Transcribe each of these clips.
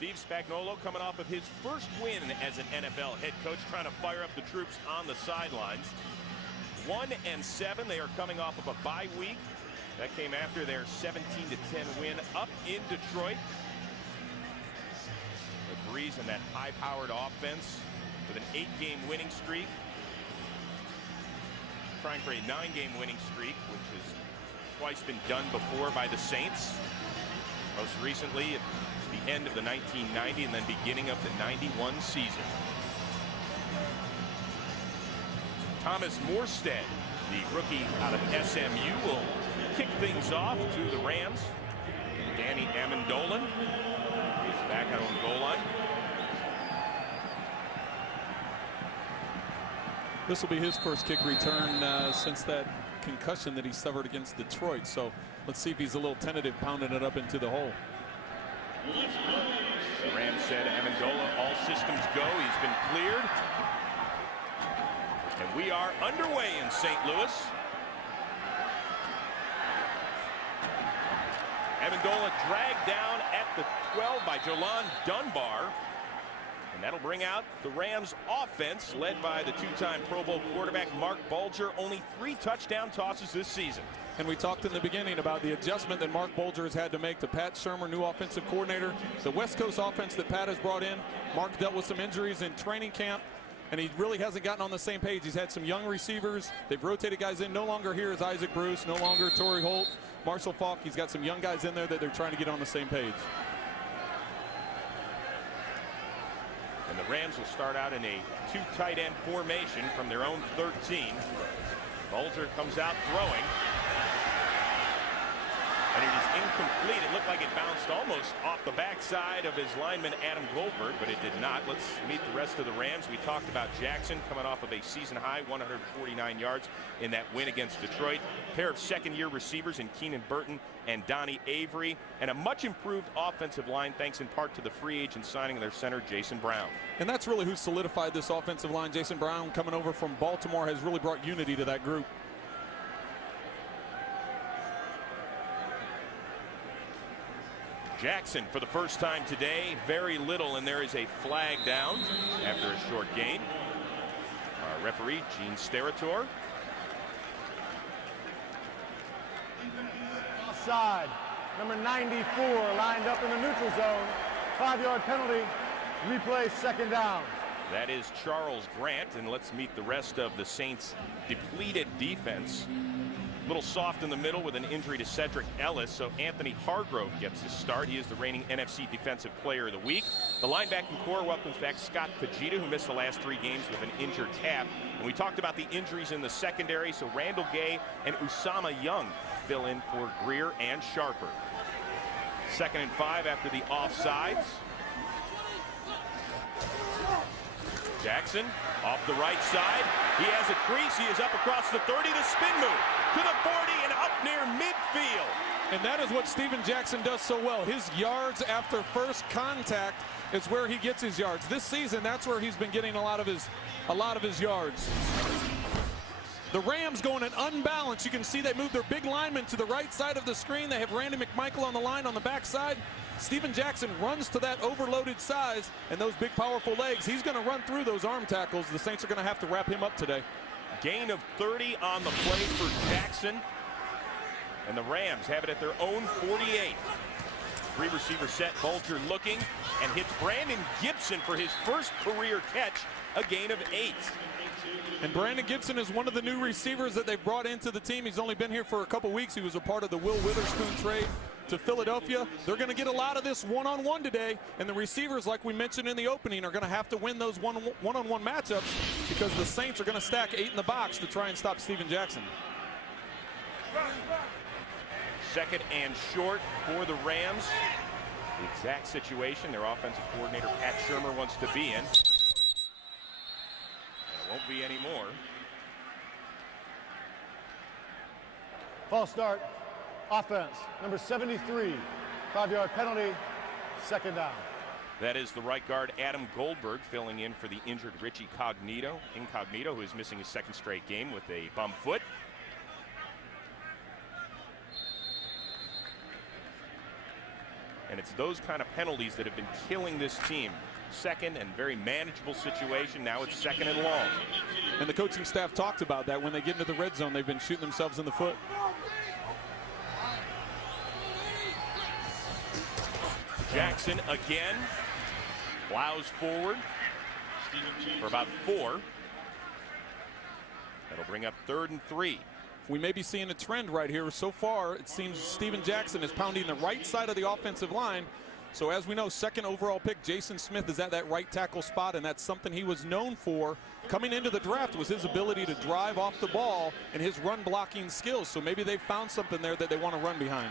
Steve Spagnuolo coming off of his first win as an NFL head coach, trying to fire up the troops on the sidelines. 1-7, they are coming off of a bye week. That came after their 17-10 win up in Detroit. With Breeze and that high-powered offense with an 8-game winning streak. Trying for a 9-game winning streak, which has twice been done before by the Saints. Most recently at the end of the 1990 and then beginning of the 91 season. Thomas Morstead, the rookie out of SMU, will kick things off to the Rams. Danny Amendola is back out on the goal line. This will be his first kick return since that concussion that he suffered against Detroit. So let's see if he's a little tentative, pounding it up into the hole. The Rams said Amendola, all systems go. He's been cleared. And we are underway in St. Louis. Amendola dragged down at the 12 by Jolan Dunbar. And that'll bring out the Rams offense led by the two-time Pro Bowl quarterback Mark Bulger. Only 3 touchdown tosses this season. And we talked in the beginning about the adjustment that Mark Bulger has had to make to Pat Shurmur, new offensive coordinator. The West Coast offense that Pat has brought in. Mark dealt with some injuries in training camp, and he really hasn't gotten on the same page. He's had some young receivers. They've rotated guys in. No longer here is Isaac Bruce, no longer Torrey Holt, Marshall Faulk. He's got some young guys in there that they're trying to get on the same page. And the Rams will start out in a 2 tight end formation from their own 13. Bulger comes out throwing. And it is incomplete. It looked like it bounced almost off the backside of his lineman Adam Goldberg, but it did not. Let's meet the rest of the Rams. We talked about Jackson coming off of a season-high 149 yards in that win against Detroit. A pair of second-year receivers in Keenan Burton and Donnie Avery, and a much-improved offensive line thanks in part to the free agent signing of their center, Jason Brown. And that's really who solidified this offensive line. Jason Brown, coming over from Baltimore, has really brought unity to that group. Jackson for the first time today, very little, and there is a flag down after a short gain. Our referee, Gene Steratore. Offside, number 94 lined up in the neutral zone. 5-yard penalty, replay, second down. That is Charles Grant, and let's meet the rest of the Saints' depleted defense. A little soft in the middle with an injury to Cedric Ellis, so Anthony Hargrove gets the start. He is the reigning NFC Defensive Player of the Week. The linebacking core welcomes back Scott Fajita, who missed the last 3 games with an injured calf. And we talked about the injuries in the secondary, so Randall Gay and Usama Young fill in for Greer and Sharper. 2nd and 5 after the offsides. Jackson off the right side. He has a crease. He is up across the 30. The spin move to the 40 and up near midfield. And that is what Steven Jackson does so well. His yards after first contact is where he gets his yards. This season, that's where he's been getting a lot of his yards. The Rams going an unbalanced. You can see they move their big linemen to the right side of the screen. They have Randy McMichael on the line on the backside. Steven Jackson runs to that overloaded size and those big powerful legs. He's going to run through those arm tackles. The Saints are going to have to wrap him up today. Gain of 30 on the play for Jackson. And the Rams have it at their own 48. 3 receiver set, Bulger looking, and hits Brandon Gibson for his first career catch, a gain of 8. And Brandon Gibson is one of the new receivers that they've brought into the team. He's only been here for a couple weeks. He was a part of the Will Witherspoon trade to Philadelphia. They're going to get a lot of this one-on-one today, and the receivers, like we mentioned in the opening, are going to have to win those one-on-one matchups because the Saints are going to stack 8 in the box to try and stop Steven Jackson. 2nd and short for the Rams. The exact situation their offensive coordinator Pat Shurmur wants to be in. Won't be anymore. False start, offense, number 73, 5-yard penalty, second down. That is the right guard Adam Goldberg filling in for the injured Richie Incognito, who is missing his 2nd straight game with a bum foot. And it's those kind of penalties that have been killing this team. Second and very manageable situation. Now it's second and long. And the coaching staff talked about that. When they get into the red zone, they've been shooting themselves in the foot. Jackson again plows forward for about 4. That'll bring up 3rd and 3. We may be seeing a trend right here. So far, it seems Steven Jackson is pounding the right side of the offensive line. So as we know, second overall pick, Jason Smith is at that right tackle spot, and that's something he was known for coming into the draft, was his ability to drive off the ball and his run blocking skills. So maybe they found something there that they want to run behind.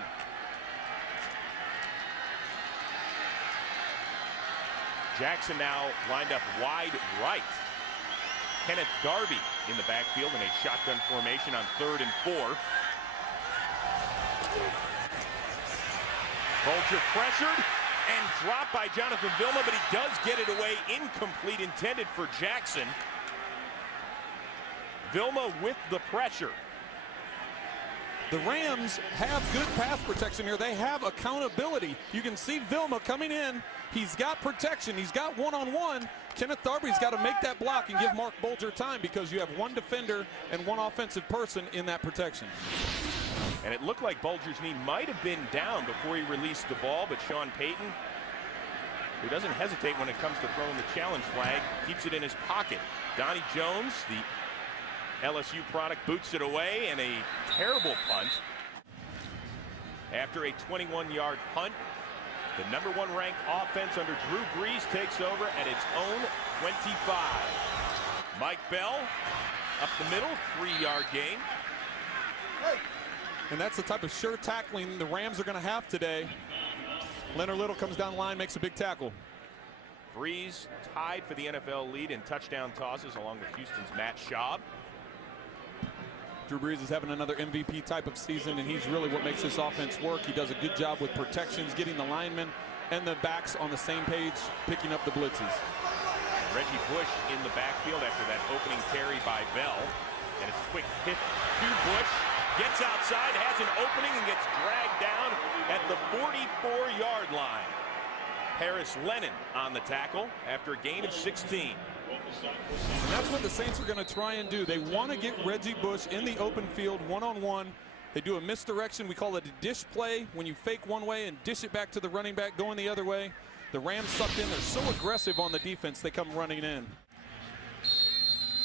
Jackson now lined up wide right. Kenneth Darby in the backfield in a shotgun formation on 3rd and 4. Bulger pressured and dropped by Jonathan Vilma, but he does get it away. Incomplete, intended for Jackson. Vilma with the pressure. The Rams have good pass protection here. They have accountability. You can see Vilma coming in. He's got protection. He's got one-on-one. Kenneth Darby's got to make that block and give Mark Bulger time, because you have one defender and one offensive person in that protection. And it looked like Bulger's knee might have been down before he released the ball, but Sean Payton, who doesn't hesitate when it comes to throwing the challenge flag, keeps it in his pocket. Donnie Jones, the LSU product, boots it away, and a terrible punt. After a 21-yard punt, the #1 ranked offense under Drew Brees takes over at its own 25. Mike Bell up the middle, 3-yard gain. And that's the type of sure tackling the Rams are going to have today. Leonard Little comes down the line, makes a big tackle. Brees tied for the NFL lead in touchdown tosses along with Houston's Matt Schaub. Drew Brees is having another MVP type of season, and he's really what makes this offense work. He does a good job with protections, getting the linemen and the backs on the same page, picking up the blitzes. Reggie Bush in the backfield after that opening carry by Bell. And it's a quick hit to Bush. Gets outside, has an opening, and gets dragged down at the 44-yard line. Harris Lennon on the tackle after a gain of 16. And that's what the Saints are going to try and do. They want to get Reggie Bush in the open field one-on-one. They do a misdirection. We call it a dish play, when you fake one way and dish it back to the running back going the other way. The Rams sucked in. They're so aggressive on the defense, they come running in.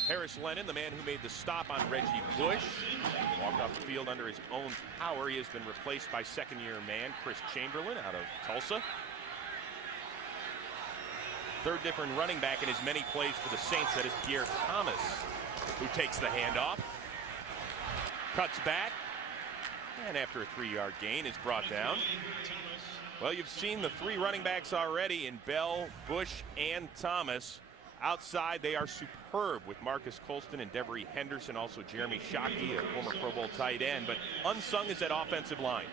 Harris Lennon, the man who made the stop on Reggie Bush, walked off the field under his own power. He has been replaced by second-year man Chris Chamberlain out of Tulsa. Third different running back in as many plays for the Saints. That is Pierre Thomas, who takes the handoff, cuts back, and after a 3-yard gain is brought down. Well, you've seen the 3 running backs already in Bell, Bush, and Thomas. Outside, they are superb with Marcus Colston and Devery Henderson, also Jeremy Shockey, a former Pro Bowl tight end, but unsung is that offensive line.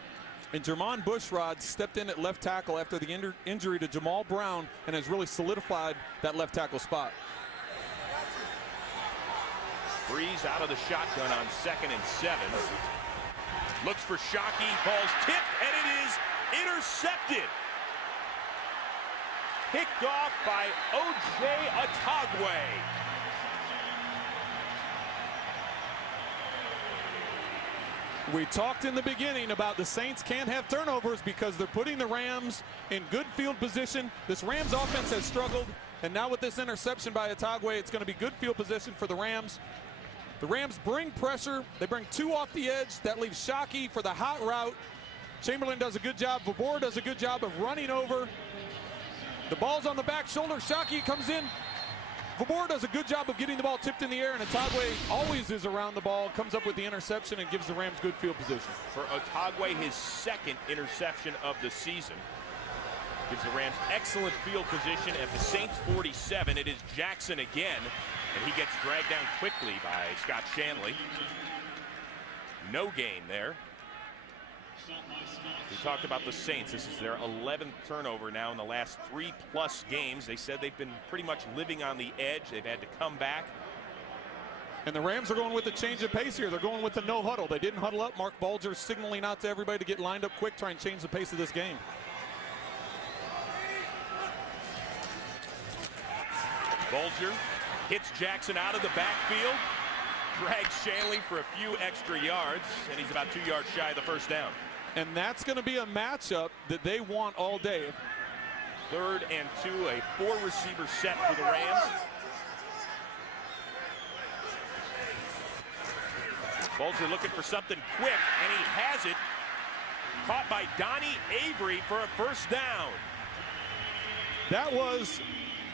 And Jermon Bushrod stepped in at left tackle after the injury to Jamal Brown and has really solidified that left tackle spot. Brees out of the shotgun on 2nd and 7. Looks for Shockey, ball's tipped, and it is intercepted. Picked off by O.J. Otagwe. We talked in the beginning about the Saints can't have turnovers because they're putting the Rams in good field position. This Rams offense has struggled, and now with this interception by Otagwe, it's going to be good field position for the Rams. The Rams bring pressure. They bring 2 off the edge. That leaves Shockey for the hot route. Chamberlain does a good job. Vabor does a good job of running over. The ball's on the back shoulder. Shockey comes in. Vabor does a good job of getting the ball tipped in the air, and Otagwe always is around the ball, comes up with the interception, and gives the Rams good field position. For Otagwe, his 2nd interception of the season. Gives the Rams excellent field position at the Saints 47. It is Jackson again, and he gets dragged down quickly by Scott Shanley. No gain there. We talked about the Saints. This is their 11th turnover now in the last 3+ games. They said they've been pretty much living on the edge. They've had to come back. And the Rams are going with the change of pace here. They're going with the no huddle. They didn't huddle up. Mark Bulger signaling out to everybody to get lined up quick, try and change the pace of this game. Bulger hits Jackson out of the backfield, drags Shanley for a few extra yards, and he's about 2 yards shy of the first down. And that's going to be a matchup that they want all day. 3rd and 2, a 4-receiver set for the Rams. Bulger looking for something quick, and he has it. Caught by Donnie Avery for a first down. That was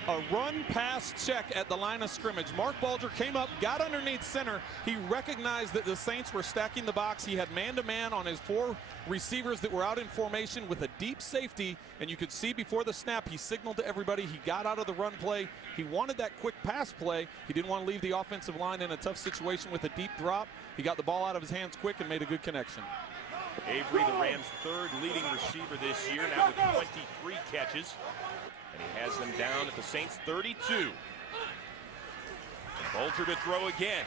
a run-pass check at the line of scrimmage. Mark Bulger came up, got underneath center. He recognized that the Saints were stacking the box. He had man-to-man on his 4 receivers that were out in formation with a deep safety, and you could see before the snap, he signaled to everybody. He got out of the run play. He wanted that quick pass play. He didn't want to leave the offensive line in a tough situation with a deep drop. He got the ball out of his hands quick and made a good connection. Avery, the Rams' 3rd leading receiver this year, now with 23 catches. And he has them down at the Saints' 32. Bulger to throw again.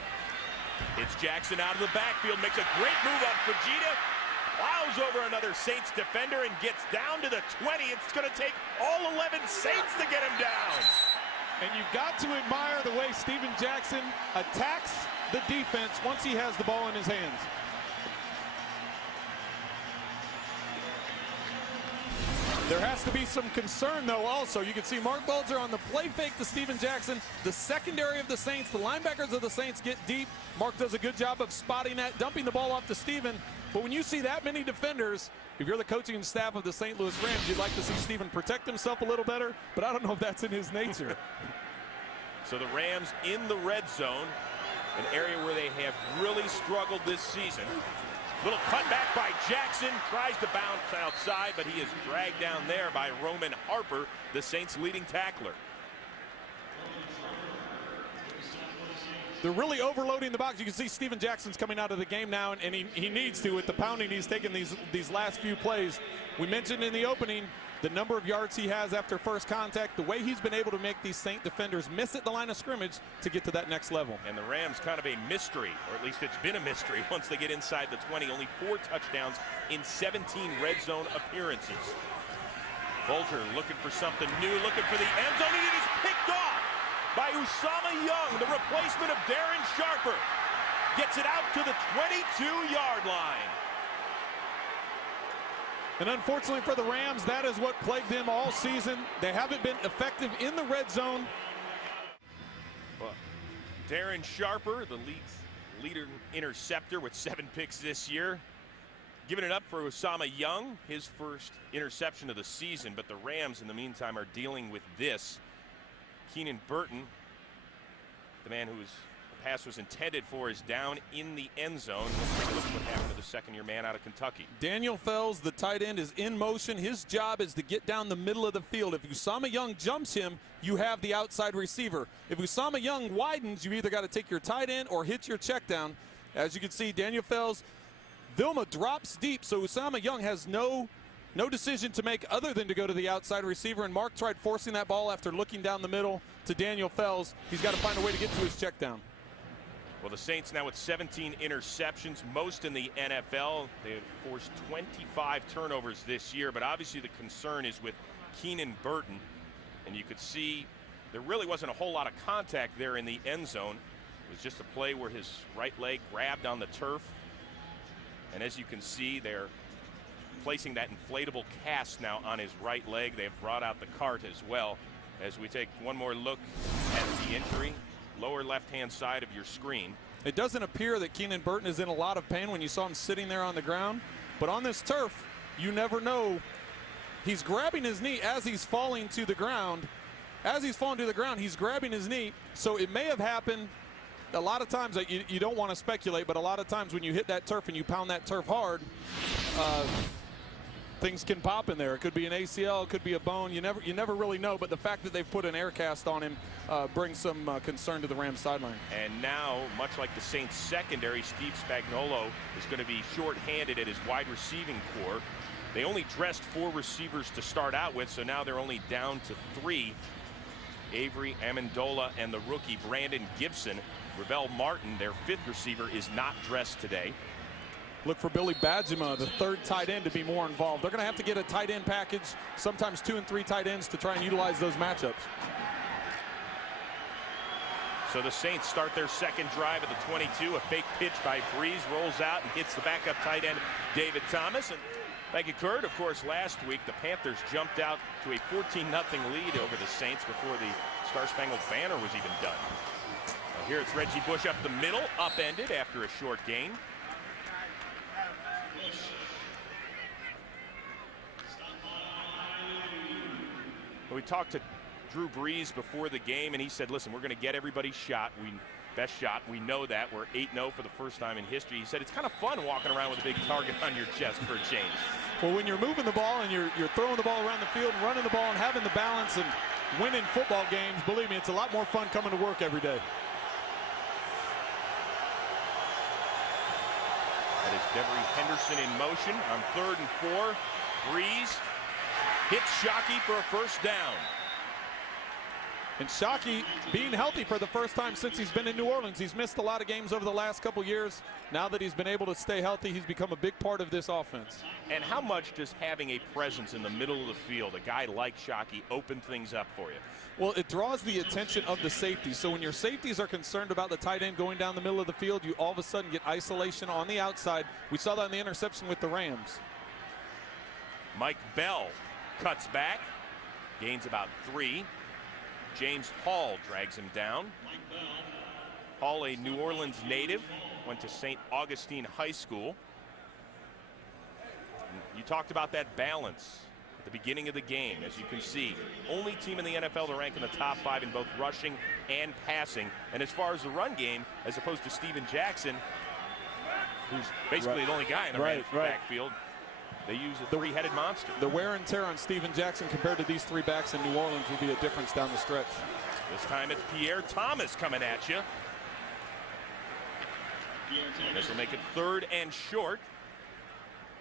It's Jackson out of the backfield, makes a great move on Fujita, plows over another Saints defender and gets down to the 20. It's going to take all 11 Saints to get him down. And you've got to admire the way Steven Jackson attacks the defense once he has the ball in his hands. There has to be some concern, though, also. You can see Mark Bulger on the play fake to Steven Jackson. The secondary of the Saints, the linebackers of the Saints get deep. Mark does a good job of spotting that, dumping the ball off to Steven. But when you see that many defenders, if you're the coaching staff of the St. Louis Rams, you'd like to see Steven protect himself a little better, but I don't know if that's in his nature. So the Rams in the red zone, an area where they have really struggled this season. Little cutback by Jackson, tries to bounce outside, but he is dragged down there by Roman Harper, the Saints' leading tackler. They're really overloading the box. You can see Steven Jackson's coming out of the game now, and he needs to with the pounding he's taken these last few plays. We mentioned in the opening the number of yards he has after first contact, the way he's been able to make these Saint defenders miss at the line of scrimmage to get to that next level. And the Rams kind of a mystery, or at least it's been a mystery once they get inside the 20. Only 4 touchdowns in 17 red zone appearances. Bulger looking for something new, looking for the end zone, and it is picked off by Usama Young, the replacement of Darren Sharper. Gets it out to the 22-yard line. And unfortunately for the Rams, that is what plagued them all season. They haven't been effective in the red zone. Well, Darren Sharper, the leader interceptor with 7 picks this year. Giving it up for Usama Young, his first interception of the season. But the Rams, in the meantime, are dealing with this. Keenan Burton, the man who the pass was intended for, is down in the end zone. Let's take a look at what happened to the second-year man out of Kentucky. Daniel Fells, the tight end, is in motion. His job is to get down the middle of the field. If Usama Young jumps him, you have the outside receiver. If Usama Young widens, you either got to take your tight end or hit your check down. As you can see, Daniel Fells, Vilma drops deep, so Usama Young has no decision to make other than to go to the outside receiver, and Mark tried forcing that ball after looking down the middle to Daniel Fells. He's got to find a way to get to his check down. Well, the Saints now with 17 interceptions, most in the NFL. They have forced 25 turnovers this year, but obviously the concern is with Keenan Burton. And you could see there really wasn't a whole lot of contact there in the end zone. It was just a play where his right leg grabbed on the turf. And as you can see, they're placing that inflatable cast now on his right leg. They've brought out the cart as well. As we take one more look at the injury, lower left-hand side of your screen. It doesn't appear that Keenan Burton is in a lot of pain when you saw him sitting there on the ground. But on this turf, you never know. He's grabbing his knee as he's falling to the ground. As he's falling to the ground, he's grabbing his knee. So it may have happened. A lot of times, you don't want to speculate, but a lot of times when you hit that turf and you pound that turf hard, things can pop in there. It could be an ACL, it could be a bone. You never really know, but the fact that they've put an air cast on him brings some concern to the Rams sideline. And now, much like the Saints secondary, Steve Spagnuolo is going to be short-handed at his wide receiving core. They only dressed 4 receivers to start out with, so now they're only down to 3. Avery Amendola and the rookie Brandon Gibson. Ravel Martin, their 5th receiver, is not dressed today. Look for Billy Badjima, the 3rd tight end, to be more involved. They're going to have to get a tight end package, sometimes 2 and 3 tight ends, to try and utilize those matchups. So the Saints start their second drive at the 22. A fake pitch by Breeze rolls out and hits the backup tight end David Thomas. And like it occurred, of course, last week, the Panthers jumped out to a 14-0 lead over the Saints before the Star-Spangled Banner was even done. Now here it's Reggie Bush up the middle, upended after a short gain. We talked to Drew Brees before the game, and he said, listen, we're going to get everybody's shot. Best shot. We know that. We're 8-0 for the first time in history. He said it's kind of fun walking around with a big target on your chest for a change. Well, when you're moving the ball and you're throwing the ball around the field and running the ball and having the balance and winning football games, believe me, it's a lot more fun coming to work every day. That is Devery Henderson in motion on 3rd and 4. Brees hits Shockey for a first down. And Shockey being healthy for the first time since he's been in New Orleans. He's missed a lot of games over the last couple years. Now that he's been able to stay healthy, he's become a big part of this offense. And how much does having a presence in the middle of the field, a guy like Shockey, open things up for you? Well, it draws the attention of the safety. So when your safeties are concerned about the tight end going down the middle of the field, you all of a sudden get isolation on the outside. We saw that in the interception with the Rams. Mike Bell cuts back, gains about 3. James Hall drags him down. Hall, a New Orleans native, went to St. Augustine High School. And you talked about that balance at the beginning of the game. As you can see, only team in the NFL to rank in the top 5 in both rushing and passing. And as far as the run game, as opposed to Steven Jackson, who's basically the only guy in the backfield, they use a 3-headed monster. The wear and tear on Steven Jackson compared to these 3 backs in New Orleans will be a difference down the stretch. This time it's Pierre Thomas coming at you. This will make it 3rd and short.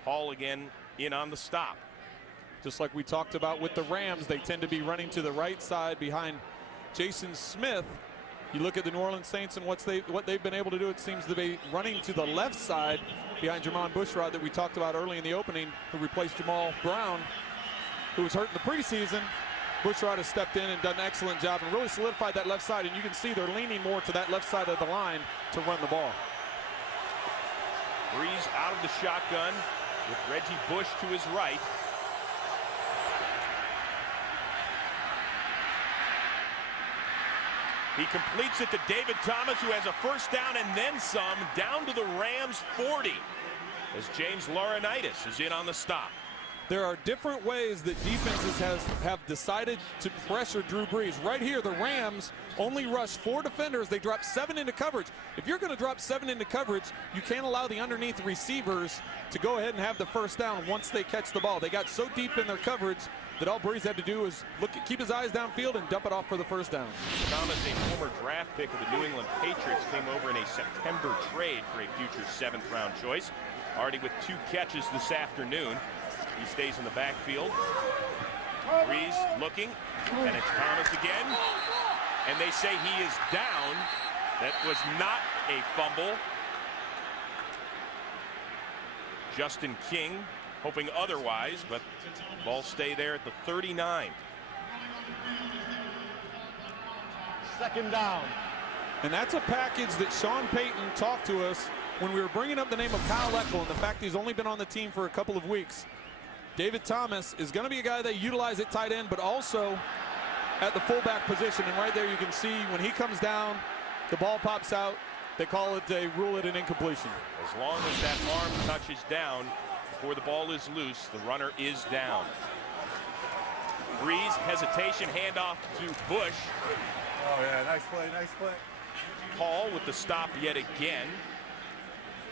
Hall again in on the stop. Just like we talked about with the Rams, they tend to be running to the right side behind Jason Smith. You look at the New Orleans Saints and what they've been able to do, it seems to be running to the left side behind Jermon Bushrod that we talked about early in the opening, who replaced Jamal Brown, who was hurt in the preseason. Bushrod has stepped in and done an excellent job and really solidified that left side, and you can see they're leaning more to that left side of the line to run the ball. Brees out of the shotgun with Reggie Bush to his right. He completes it to David Thomas, who has a first down and then some, down to the Rams 40, as James Laurinaitis is in on the stop. There are different ways that defenses have decided to pressure Drew Brees. Right here, the Rams only rush 4 defenders. They drop 7 into coverage. If you're going to drop 7 into coverage, you can't allow the underneath receivers to go ahead and have the first down once they catch the ball. They got so deep in their coverage that all Brees had to do was keep his eyes downfield and dump it off for the first down. Thomas, a former draft pick of the New England Patriots, came over in a September trade for a future 7th-round choice. Already with 2 catches this afternoon. He stays in the backfield. Brees looking, and it's Thomas again. And they say he is down. That was not a fumble. Justin King hoping otherwise, but ball stay there at the 39. 2nd down. And that's a package that Sean Payton talked to us when we were bringing up the name of Kyle Eckel and the fact he's only been on the team for a couple of weeks. David Thomas is going to be a guy they utilize at tight end, but also at the fullback position. And right there you can see when he comes down, the ball pops out. They rule it an incompletion. As long as that arm touches down before the ball is loose, the runner is down. Brees, hesitation, handoff to Bush. Oh, yeah, nice play, nice play. Hall with the stop yet again.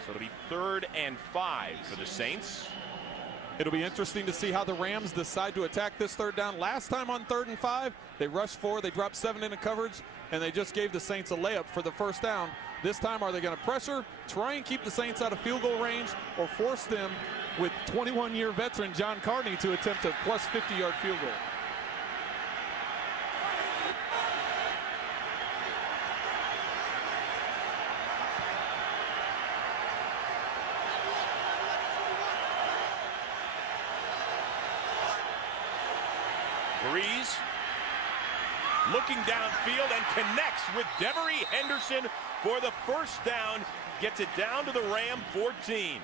So it'll be 3rd and 5 for the Saints. It'll be interesting to see how the Rams decide to attack this 3rd down. Last time on 3rd and 5, they rushed 4, they dropped 7 into coverage, and they just gave the Saints a layup for the first down. This time, are they going to pressure, try and keep the Saints out of field goal range, or force them with 21-year veteran John Carney to attempt a plus 50-yard field goal? Brees looking downfield and connects with Devery Henderson for the first down. Gets it down to the Ram 14.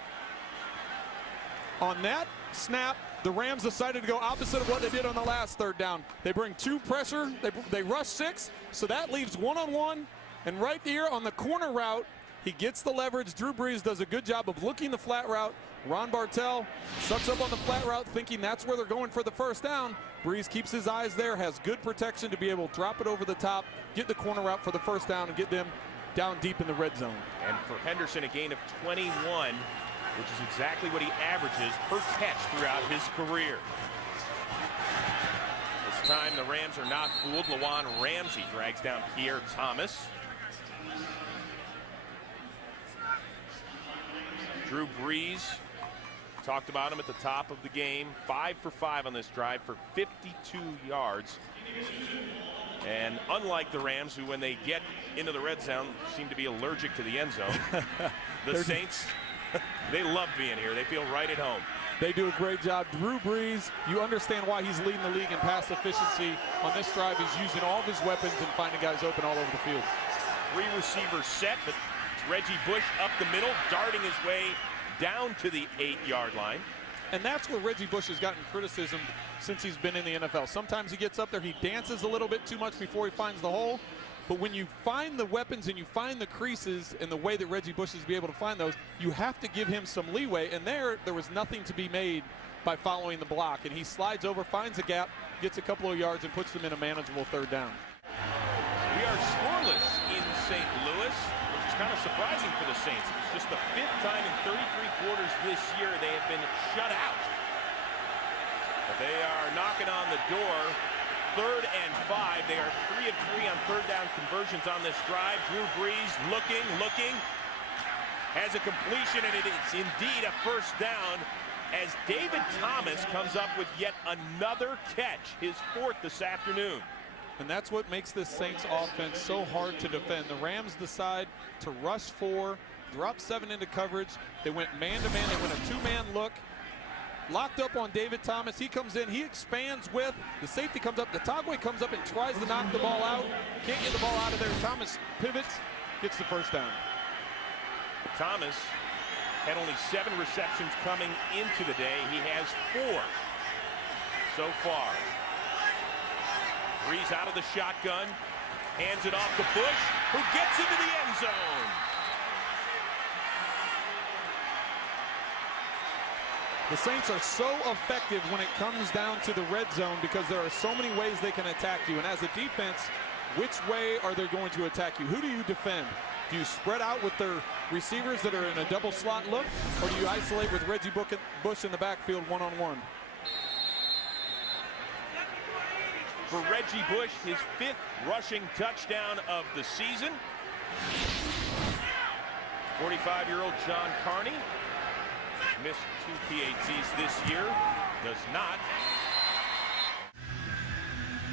On that snap, the Rams decided to go opposite of what they did on the last third down. They bring 2 pressure, they rush 6, so that leaves 1-on-1. And right here on the corner route, he gets the leverage. Drew Brees does a good job of looking the flat route. Ron Bartel sucks up on the flat route thinking that's where they're going for the first down. Brees keeps his eyes there, has good protection to be able to drop it over the top, get the corner route for the first down, and get them down deep in the red zone. And for Henderson, a gain of 21, which is exactly what he averages per catch throughout his career. This time the Rams are not fooled. Lawan Ramsey drags down Pierre Thomas. Drew Brees, talked about him at the top of the game. 5 for 5 on this drive for 52 yards. And unlike the Rams, who when they get into the red zone seem to be allergic to the end zone, the Saints, they love being here. They feel right at home. They do a great job. Drew Brees, you understand why he's leading the league in pass efficiency. On this drive, he's using all of his weapons and finding guys open all over the field. 3 receivers set, but Reggie Bush up the middle, darting his way down to the 8-yard line. And that's where Reggie Bush has gotten criticism since he's been in the NFL. Sometimes he gets up there, he dances a little bit too much before he finds the hole. But when you find the weapons and you find the creases and the way that Reggie Bush is be able to find those, you have to give him some leeway. And there was nothing to be made by following the block. And he slides over, finds a gap, gets a couple of yards, and puts them in a manageable third down. We are scoreless in St. Louis, which is kind of surprising for the Saints. It's just the 5th time in 33 quarters this year they have been shut out. But they are knocking on the door. 3rd and 5. They are 3 of 3 on third down conversions on this drive. Drew Brees looking, has a completion, and it is indeed a first down as David Thomas comes up with yet another catch, his 4th this afternoon. And that's what makes this Saints offense so hard to defend. The Rams decide to rush 4, drop 7 into coverage. They went man-to-man. They went a 2-man look. Locked up on David Thomas. He comes in. He expands with. The safety comes up. Natagwe comes up and tries to knock the ball out. Can't get the ball out of there. Thomas pivots, gets the first down. Thomas had only 7 receptions coming into the day. He has 4 so far. Brees out of the shotgun, hands it off to Bush, who gets into the end zone. The Saints are so effective when it comes down to the red zone because there are so many ways they can attack you. And as a defense, which way are they going to attack you? Who do you defend? Do you spread out with their receivers that are in a double slot look, or do you isolate with Reggie Bush in the backfield one-on-one? For Reggie Bush, his 5th rushing touchdown of the season. 45-year-old John Carney missed 2 PATs this year, does not.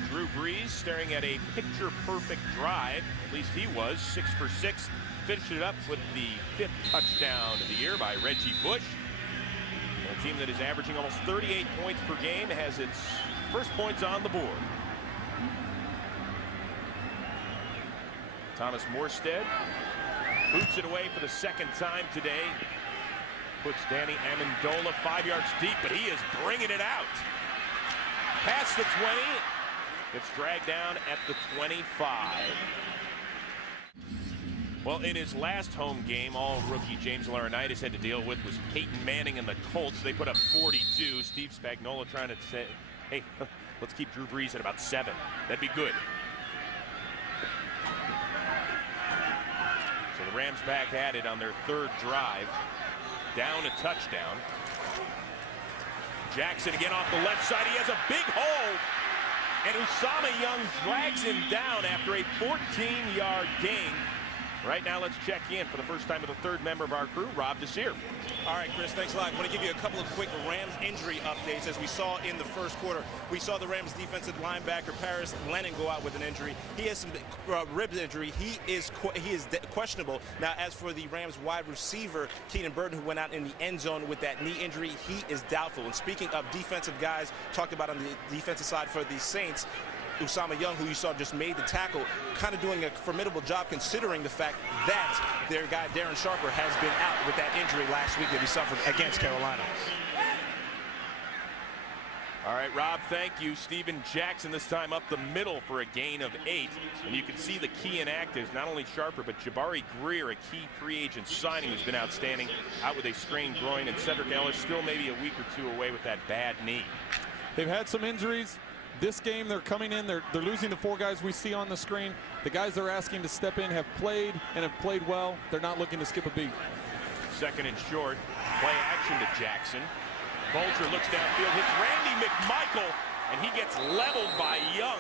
Drew Brees staring at a picture-perfect drive, at least he was, 6 for 6. Finished it up with the 5th touchdown of the year by Reggie Bush. A team that is averaging almost 38 points per game has its first points on the board. Thomas Morstead boots it away for the 2nd time today. Puts Danny Amendola 5 yards deep, but he is bringing it out. Past the 20. Gets dragged down at the 25. Well, in his last home game, all rookie James Laurinaitis had to deal with was Peyton Manning and the Colts. They put up 42. Steve Spagnuolo trying to say, hey, let's keep Drew Brees at about 7. That'd be good. So the Rams back at it on their 3rd drive. Down a touchdown. Jackson again off the left side. He has a big hole. And Usama Young drags him down after a 14-yard gain. Right now, let's check in for the first time with the 3rd member of our crew, Rob Desir. All right, Chris, thanks a lot. I want to give you a couple of quick Rams injury updates. As we saw in the first quarter, we saw the Rams defensive linebacker Paris Lennon go out with an injury. He has some rib injury. He is questionable. Now, as for the Rams wide receiver, Keenan Burton, who went out in the end zone with that knee injury, he is doubtful. And speaking of defensive guys, talked about on the defensive side for the Saints, Usama Young, who you saw just made the tackle, kind of doing a formidable job considering the fact that their guy Darren Sharper has been out with that injury last week that he suffered against Carolina. All right, Rob, thank you. Steven Jackson this time up the middle for a gain of 8. And you can see the key inactives, not only Sharper, but Jabari Greer, a key free agent signing who's been outstanding, out with a sprained groin, and Cedric Ellis still maybe a week or 2 away with that bad knee. They've had some injuries. This game, they're coming in, they're losing the 4 guys we see on the screen. The guys they're asking to step in have played and have played well. They're not looking to skip a beat. 2nd and short, play action to Jackson. Bulger looks downfield, hits Randy McMichael, and he gets leveled by Young.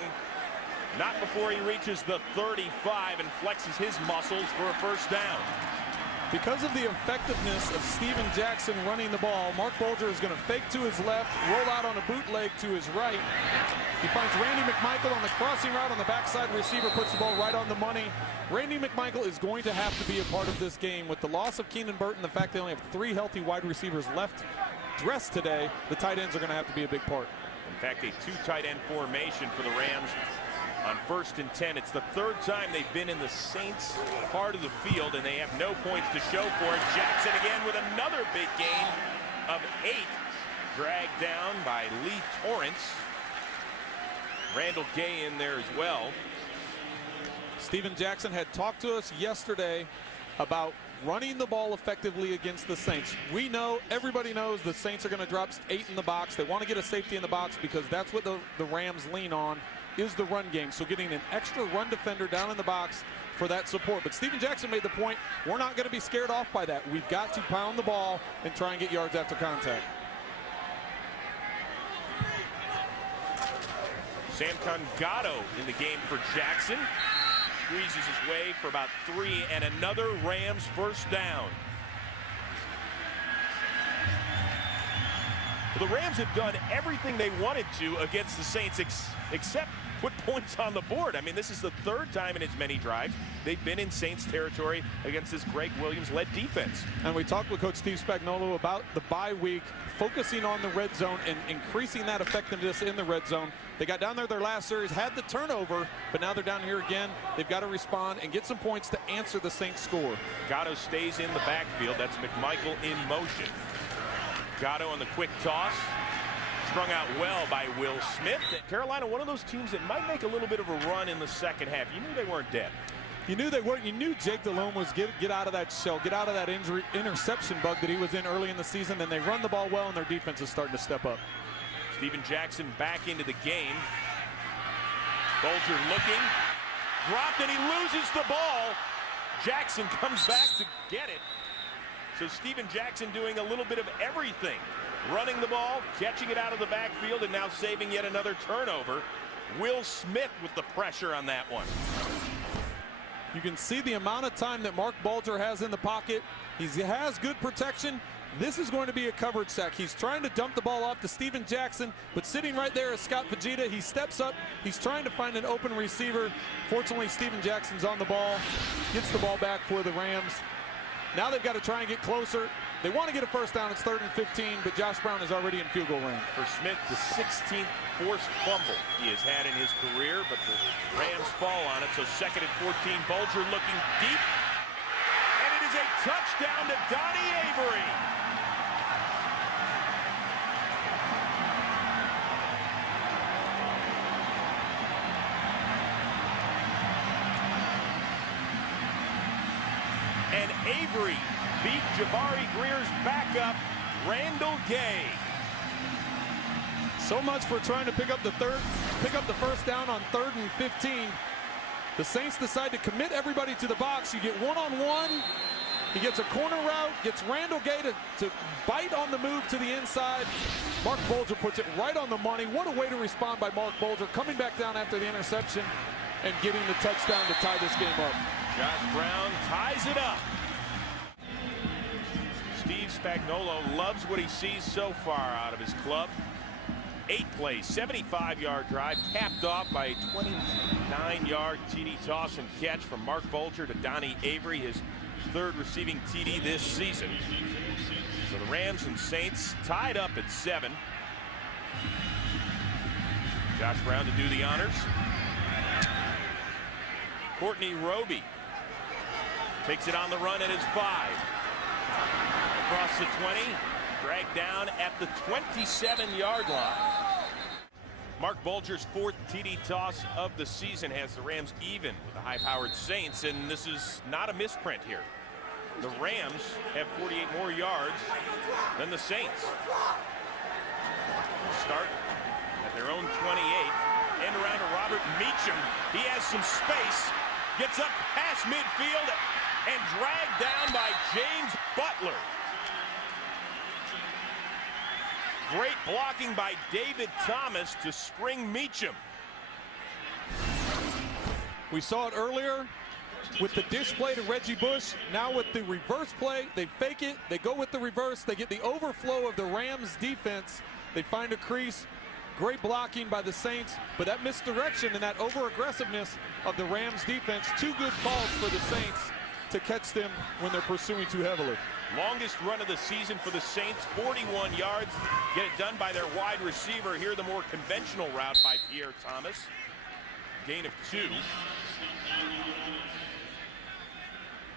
Not before he reaches the 35 and flexes his muscles for a first down. Because of the effectiveness of Steven Jackson running the ball, Mark Bulger is going to fake to his left, roll out on a bootleg to his right. He finds Randy McMichael on the crossing route on the backside. Receiver puts the ball right on the money. Randy McMichael is going to have to be a part of this game. With the loss of Keenan Burton, the fact they only have 3 healthy wide receivers left dressed today, the tight ends are going to have to be a big part. In fact, a 2 tight end formation for the Rams on 1st and 10. It's the 3rd time they've been in the Saints part of the field, and they have no points to show for it. Jackson again with another big gain of 8. Dragged down by Lee Torrance. Randall Gay in there as well. Steven Jackson had talked to us yesterday about running the ball effectively against the Saints. We know, everybody knows the Saints are going to drop 8 in the box. They want to get a safety in the box because that's what the Rams lean on, is the run game. So getting an extra run defender down in the box for that support. But Steven Jackson made the point, we're not going to be scared off by that. We've got to pound the ball and try and get yards after contact. Samkon Gatto in the game for Jackson. Squeezes his way for about 3 and another Rams first down. The Rams have done everything they wanted to against the Saints except put points on the board. I mean, this is the 3rd time in as many drives they've been in Saints territory against this Greg Williams-led defense. And we talked with Coach Steve Spagnuolo about the bye week, focusing on the red zone and increasing that effectiveness in the red zone. They got down there their last series, had the turnover, but now they're down here again. They've got to respond and get some points to answer the Saints score. Gatto stays in the backfield. That's McMichael in motion. Gatto on the quick toss. Strung out well by Will Smith. Carolina, one of those teams that might make a little bit of a run in the second half. You knew they weren't dead. You knew they weren't. You knew Jake Delhomme was get out of that shell, get out of that interception bug that he was in early in the season. Then they run the ball well, and their defense is starting to step up. Steven Jackson back into the game. Bulger looking. Dropped, and he loses the ball. Jackson comes back to get it. So Steven Jackson doing a little bit of everything. Running the ball, catching it out of the backfield, and now saving yet another turnover. Will Smith with the pressure on that one. You can see the amount of time that Mark Bulger has in the pocket. He has good protection. This is going to be a coverage sack. He's trying to dump the ball off to Steven Jackson, but sitting right there is Scott Fujita. He steps up. He's trying to find an open receiver. Fortunately, Steven Jackson's on the ball, gets the ball back for the Rams. Now they've got to try and get closer. They want to get a first down. It's 3rd and 15, but Josh Brown is already in field goal range. For Smith, the 16th forced fumble he has had in his career, but the Rams fall on it. So 2nd and 14, Bulger looking deep. And it is a touchdown to Donnie Avery. And Avery beat Jabari Greer's backup, Randall Gay. So much for trying to pick up the first down on 3rd and 15. The Saints decide to commit everybody to the box. You get one-on-one. He gets a corner route, gets Randall Gay to bite on the move to the inside. Mark Bulger puts it right on the money. What a way to respond by Mark Bulger, coming back down after the interception and getting the touchdown to tie this game up. Josh Brown ties it up. Steve Spagnuolo loves what he sees so far out of his club. 8 plays, 75-yard drive, capped off by a 29-yard TD toss and catch from Mark Bulger to Donnie Avery, his 3rd receiving TD this season. So the Rams and Saints tied up at 7. Josh Brown to do the honors. Courtney Roby takes it on the run at his 5. Across the 20, dragged down at the 27-yard line. Mark Bulger's 4th TD toss of the season has the Rams even with the high-powered Saints, and this is not a misprint here. The Rams have 48 more yards than the Saints. Start at their own 28. End around to Robert Meacham. He has some space. Gets up past midfield and dragged down by James Butler. Great blocking by David Thomas to spring Meacham. We saw it earlier with the dish play to Reggie Bush. Now with the reverse play, they fake it, they go with the reverse, they get the overflow of the Rams defense. They find a crease. Great blocking by the Saints, but that misdirection and that over-aggressiveness of the Rams defense, 2 good calls for the Saints to catch them when they're pursuing too heavily. Longest run of the season for the Saints, 41 yards. Get it done by their wide receiver. Here the more conventional route by Pierre Thomas. Gain of 2.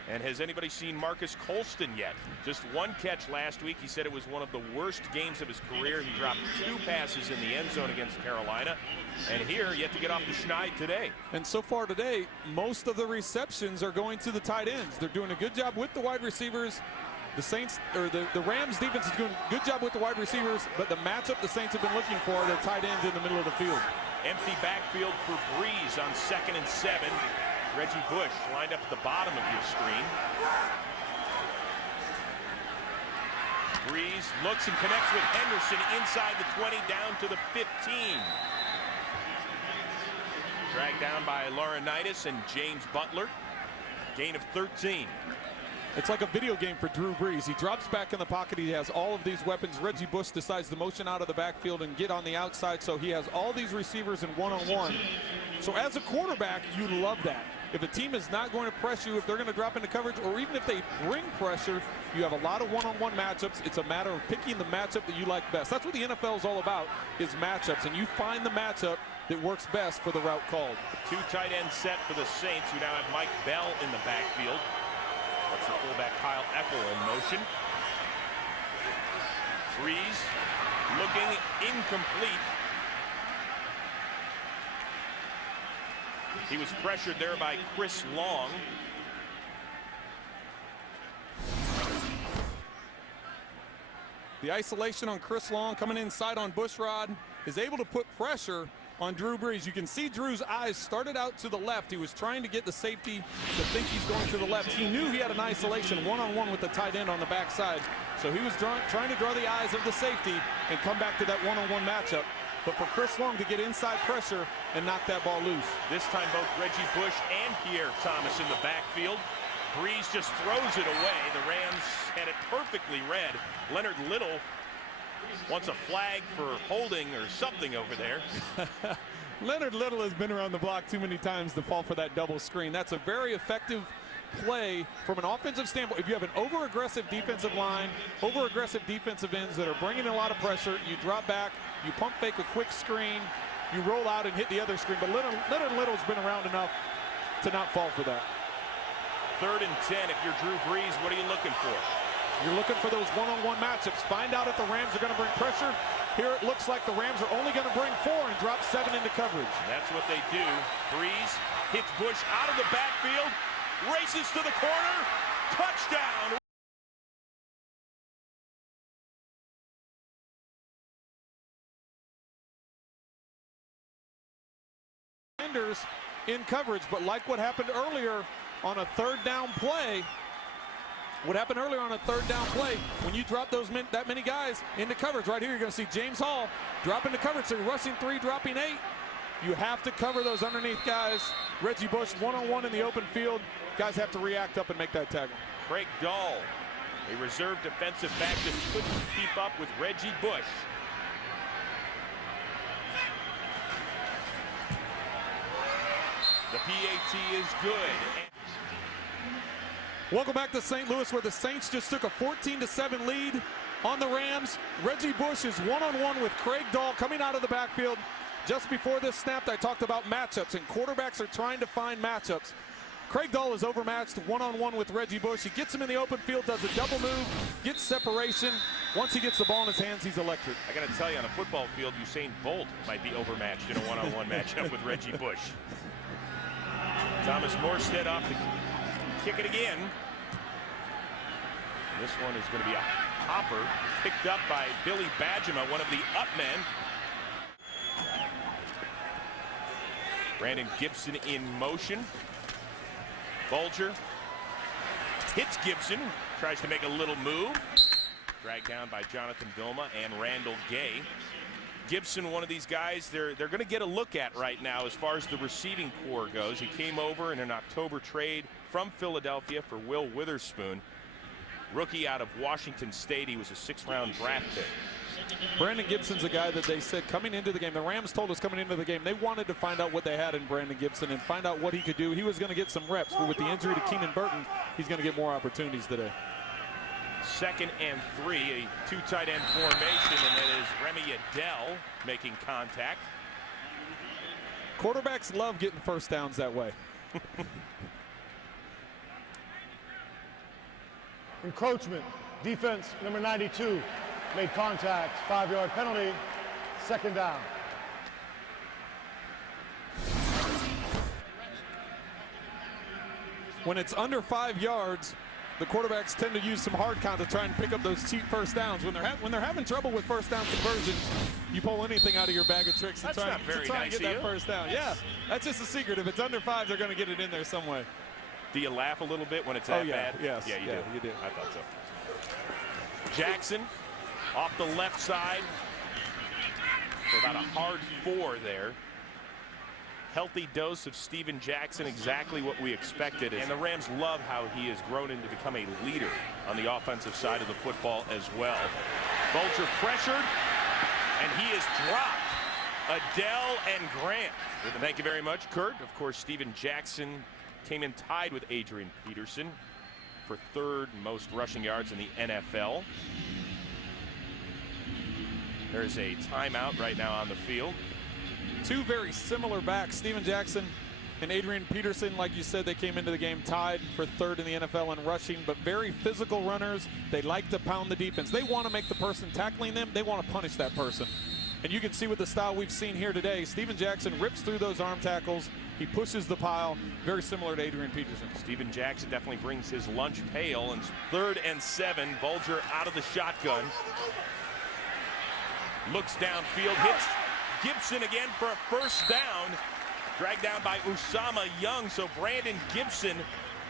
And has anybody seen Marcus Colston yet? Just 1 catch last week. He said it was one of the worst games of his career. He dropped 2 passes in the end zone against Carolina. And here, yet to get off the schneid today. And so far today, most of the receptions are going to the tight ends. They're doing a good job with the wide receivers. The Saints, or the Rams defense is doing a good job with the wide receivers, but the matchup the Saints have been looking for are the tight ends in the middle of the field. Empty backfield for Breeze on 2nd and 7. Reggie Bush lined up at the bottom of your screen. Breeze looks and connects with Henderson inside the 20 down to the 15. Dragged down by Laurinaitis and James Butler. Gain of 13. It's like a video game for Drew Brees. He drops back in the pocket. He has all of these weapons. Reggie Bush decides to motion out of the backfield and get on the outside, so he has all these receivers in one-on-one. So as a quarterback, you love that. If a team is not going to press you, if they're going to drop into coverage, or even if they bring pressure, you have a lot of one-on-one matchups. It's a matter of picking the matchup that you like best. That's what the NFL is all about, is matchups, and you find the matchup that works best for the route called. 2 tight end set for the Saints, who now have Mike Bell in the backfield. That's the fullback Kyle Eckel in motion. Breeze looking incomplete. He was pressured there by Chris Long. The isolation on Chris Long coming inside on Bushrod is able to put pressure on Drew Brees. You can see Drew's eyes started out to the left. He was trying to get the safety to think he's going to the left. He knew he had an isolation one-on-one with the tight end on the backside. So he was trying to draw the eyes of the safety and come back to that one-on-one matchup. But for Chris Long to get inside pressure and knock that ball loose. This time both Reggie Bush and Pierre Thomas in the backfield. Breeze just throws it away. The Rams had it perfectly read. Leonard Little wants a flag for holding or something over there. Leonard Little has been around the block too many times to fall for that double screen. That's a very effective play from an offensive standpoint. If you have an over-aggressive defensive line, over-aggressive defensive ends that are bringing a lot of pressure, you drop back, you pump fake a quick screen, you roll out and hit the other screen. But Leonard Little's been around enough to not fall for that. 3rd and 10. If you're Drew Brees, what are you looking for? You're looking for those one-on-one matchups. Find out if the Rams are going to bring pressure. Here it looks like the Rams are only going to bring 4 and drop 7 into coverage. That's what they do. Breeze hits Bush out of the backfield, races to the corner, touchdown. In coverage, but like what happened earlier on a 3rd down play, when you drop that many guys into coverage, right here you're going to see James Hall drop into coverage, so rushing 3, dropping 8. You have to cover those underneath guys. Reggie Bush one-on-one in the open field. Guys have to react up and make that tackle. Craig Dahl, a reserve defensive back that couldn't keep up with Reggie Bush. The PAT is good. Welcome back to St. Louis, where the Saints just took a 14-7 lead on the Rams. Reggie Bush is one-on-one with Craig Dahl coming out of the backfield. Just before this snap, I talked about matchups, and quarterbacks are trying to find matchups. Craig Dahl is overmatched one-on-one with Reggie Bush. He gets him in the open field, does a double move, gets separation. Once he gets the ball in his hands, he's electric. I got to tell you, on a football field, Usain Bolt might be overmatched in a one-on-one matchup with Reggie Bush. Thomas Morstead off to kick it again. This one is going to be a hopper picked up by Billy Badgema, one of the up men. Brandon Gibson in motion. Bulger hits Gibson, tries to make a little move. Dragged down by Jonathan Vilma and Randall Gay. Gibson, one of these guys they're going to get a look at right now as far as the receiving core goes. He came over in an October trade from Philadelphia for Will Witherspoon. Rookie out of Washington State. He was a 6th-round draft pick. Brandon Gibson's a guy that they said coming into the game, the Rams told us coming into the game, they wanted to find out what they had in Brandon Gibson and find out what he could do. He was going to get some reps, but with the injury to Keenan Burton, he's going to get more opportunities today. 2nd and 3, a 2 tight end formation, and that is Remy Adele making contact. Quarterbacks love getting first downs that way. Encroachment. Defense, number 92, made contact. 5-yard penalty. 2nd down. When it's under 5 yards, the quarterbacks tend to use some hard count to try and pick up those cheap first downs. When they're having trouble with first down conversions, you pull anything out of your bag of tricks and try and get that first down. Yeah, that's just a secret. If it's under 5, they're going to get it in there some way. Do you laugh a little bit when it's that bad? Yes. Yeah, you do. I thought so. Jackson off the left side for about a hard 4 there. Healthy dose of Steven Jackson, exactly what we expected. And the Rams love how he has grown into become a leader on the offensive side of the football as well. Bulger pressured, and he is dropped. Adele and Grant. Thank you very much, Kurt. Of course, Steven Jackson came in tied with Adrian Peterson for 3rd most rushing yards in the NFL. There's a timeout right now on the field. 2 very similar backs, Steven Jackson and Adrian Peterson. Like you said, they came into the game tied for 3rd in the NFL in rushing, but very physical runners. They like to pound the defense. They want to make the person tackling them, they want to punish that person. And you can see with the style we've seen here today, Steven Jackson rips through those arm tackles. He pushes the pile, very similar to Adrian Peterson. Steven Jackson definitely brings his lunch pail, and 3rd and 7, Bulger out of the shotgun. Looks downfield, hits Gibson again for a first down. Dragged down by Usama Young. So Brandon Gibson,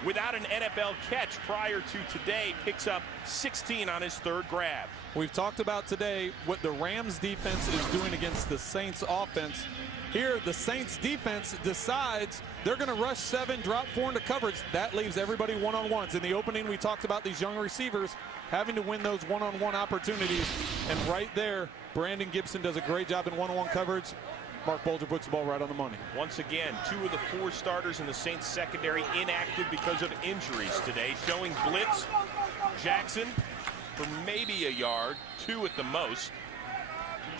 without an NFL catch prior to today, picks up 16 on his 3rd grab. We've talked about today what the Rams defense is doing against the Saints offense. Here, the Saints defense decides they're going to rush 7, drop 4 into coverage. That leaves everybody one-on-ones. In the opening, we talked about these young receivers having to win those one-on-one opportunities. And right there, Brandon Gibson does a great job in one-on-one coverage. Mark Bulger puts the ball right on the money. Once again, 2 of the 4 starters in the Saints secondary inactive because of injuries today. Showing blitz, Jackson for maybe a yard, 2 at the most.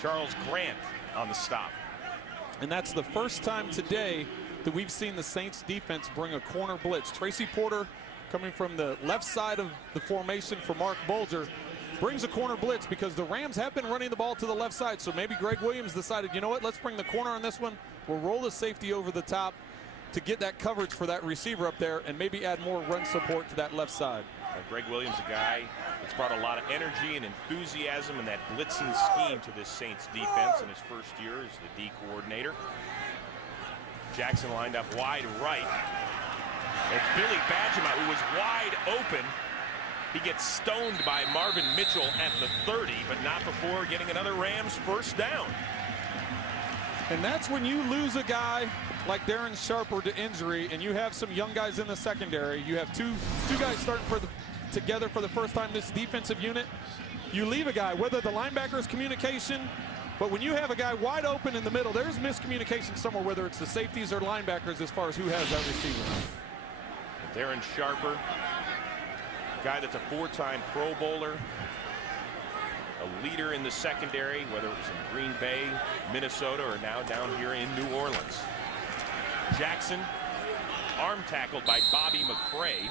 Charles Grant on the stop. And that's the first time today that we've seen the Saints defense bring a corner blitz. Tracy Porter, coming from the left side of the formation for Mark Bulger, brings a corner blitz because the Rams have been running the ball to the left side. So maybe Greg Williams decided, you know what, let's bring the corner on this one. We'll roll the safety over the top to get that coverage for that receiver up there and maybe add more run support to that left side. Greg Williams, a guy that's brought a lot of energy and enthusiasm in that blitzing scheme to this Saints defense in his first year as the D coordinator. Jackson lined up wide right. It's Billy Badgema, who was wide open. He gets stoned by Marvin Mitchell at the 30, but not before getting another Rams first down. And that's when you lose a guy like Darren Sharper to injury, and you have some young guys in the secondary. You have two guys starting together for the first time this defensive unit. You leave a guy, whether the linebacker's communication, but when you have a guy wide open in the middle, there's miscommunication somewhere, whether it's the safeties or linebackers as far as who has that receiver. Darren Sharper, guy that's a 4-time Pro Bowler, a leader in the secondary, whether it was in Green Bay, Minnesota, or now down here in New Orleans. Jackson arm tackled by Bobby McCray.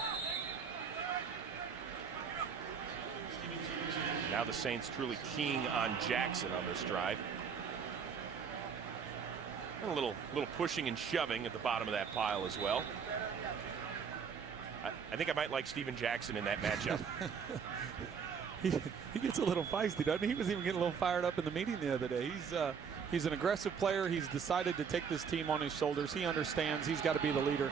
Now the Saints truly keying on Jackson on this drive. And a little pushing and shoving at the bottom of that pile as well. I think I might like Steven Jackson in that matchup. He gets a little feisty, doesn't he? He was even getting a little fired up in the meeting the other day. He's an aggressive player. He's decided to take this team on his shoulders. He understands he's got to be the leader.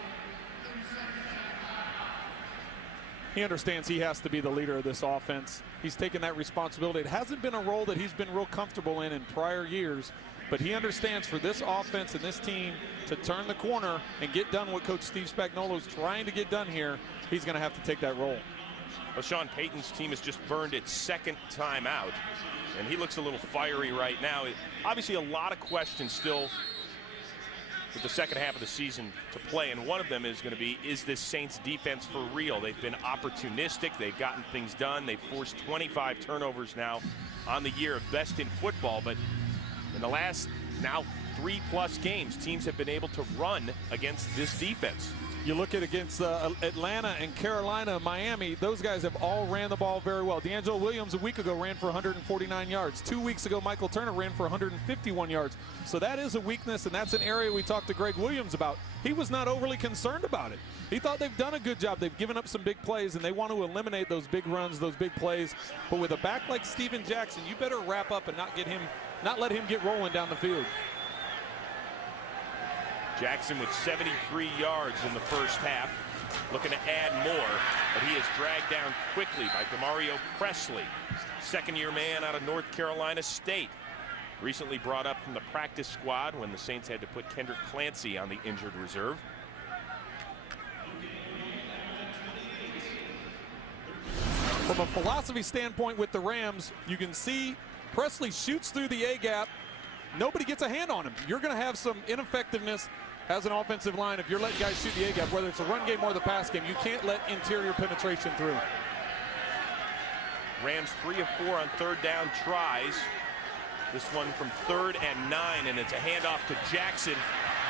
He understands he has to be the leader of this offense. He's taken that responsibility. It hasn't been a role that he's been real comfortable in prior years, but he understands for this offense and this team to turn the corner and get done what Coach Steve Spagnuolo is trying to get done here, he's going to have to take that role. Well, Sean Payton's team has just burned its second time out, and he looks a little fiery right now. Obviously, a lot of questions still with the second half of the season to play, and one of them is going to be, is this Saints defense for real? They've been opportunistic. They've gotten things done. They've forced 25 turnovers now on the year, best in football, but in the last now 3+ games, teams have been able to run against this defense. You look at against Atlanta and Carolina, Miami, those guys have all ran the ball very well. DeAngelo Williams a week ago ran for 149 yards. 2 weeks ago, Michael Turner ran for 151 yards. So that is a weakness, and that's an area we talked to Greg Williams about. He was not overly concerned about it. He thought they've done a good job. They've given up some big plays, and they want to eliminate those big runs, those big plays. But with a back like Steven Jackson, you better wrap up and not let him get rolling down the field. Jackson with 73 yards in the first half, looking to add more, but he is dragged down quickly by Demario Presley, second-year man out of North Carolina State. Recently brought up from the practice squad when the Saints had to put Kendrick Clancy on the injured reserve. From a philosophy standpoint with the Rams, you can see Presley shoots through the A-gap. Nobody gets a hand on him. You're going to have some ineffectiveness as an offensive line if you're letting guys shoot the A-gap, whether it's a run game or the pass game. You can't let interior penetration through. Rams 3 of 4 on third down tries. This one from 3rd and 9, and it's a handoff to Jackson.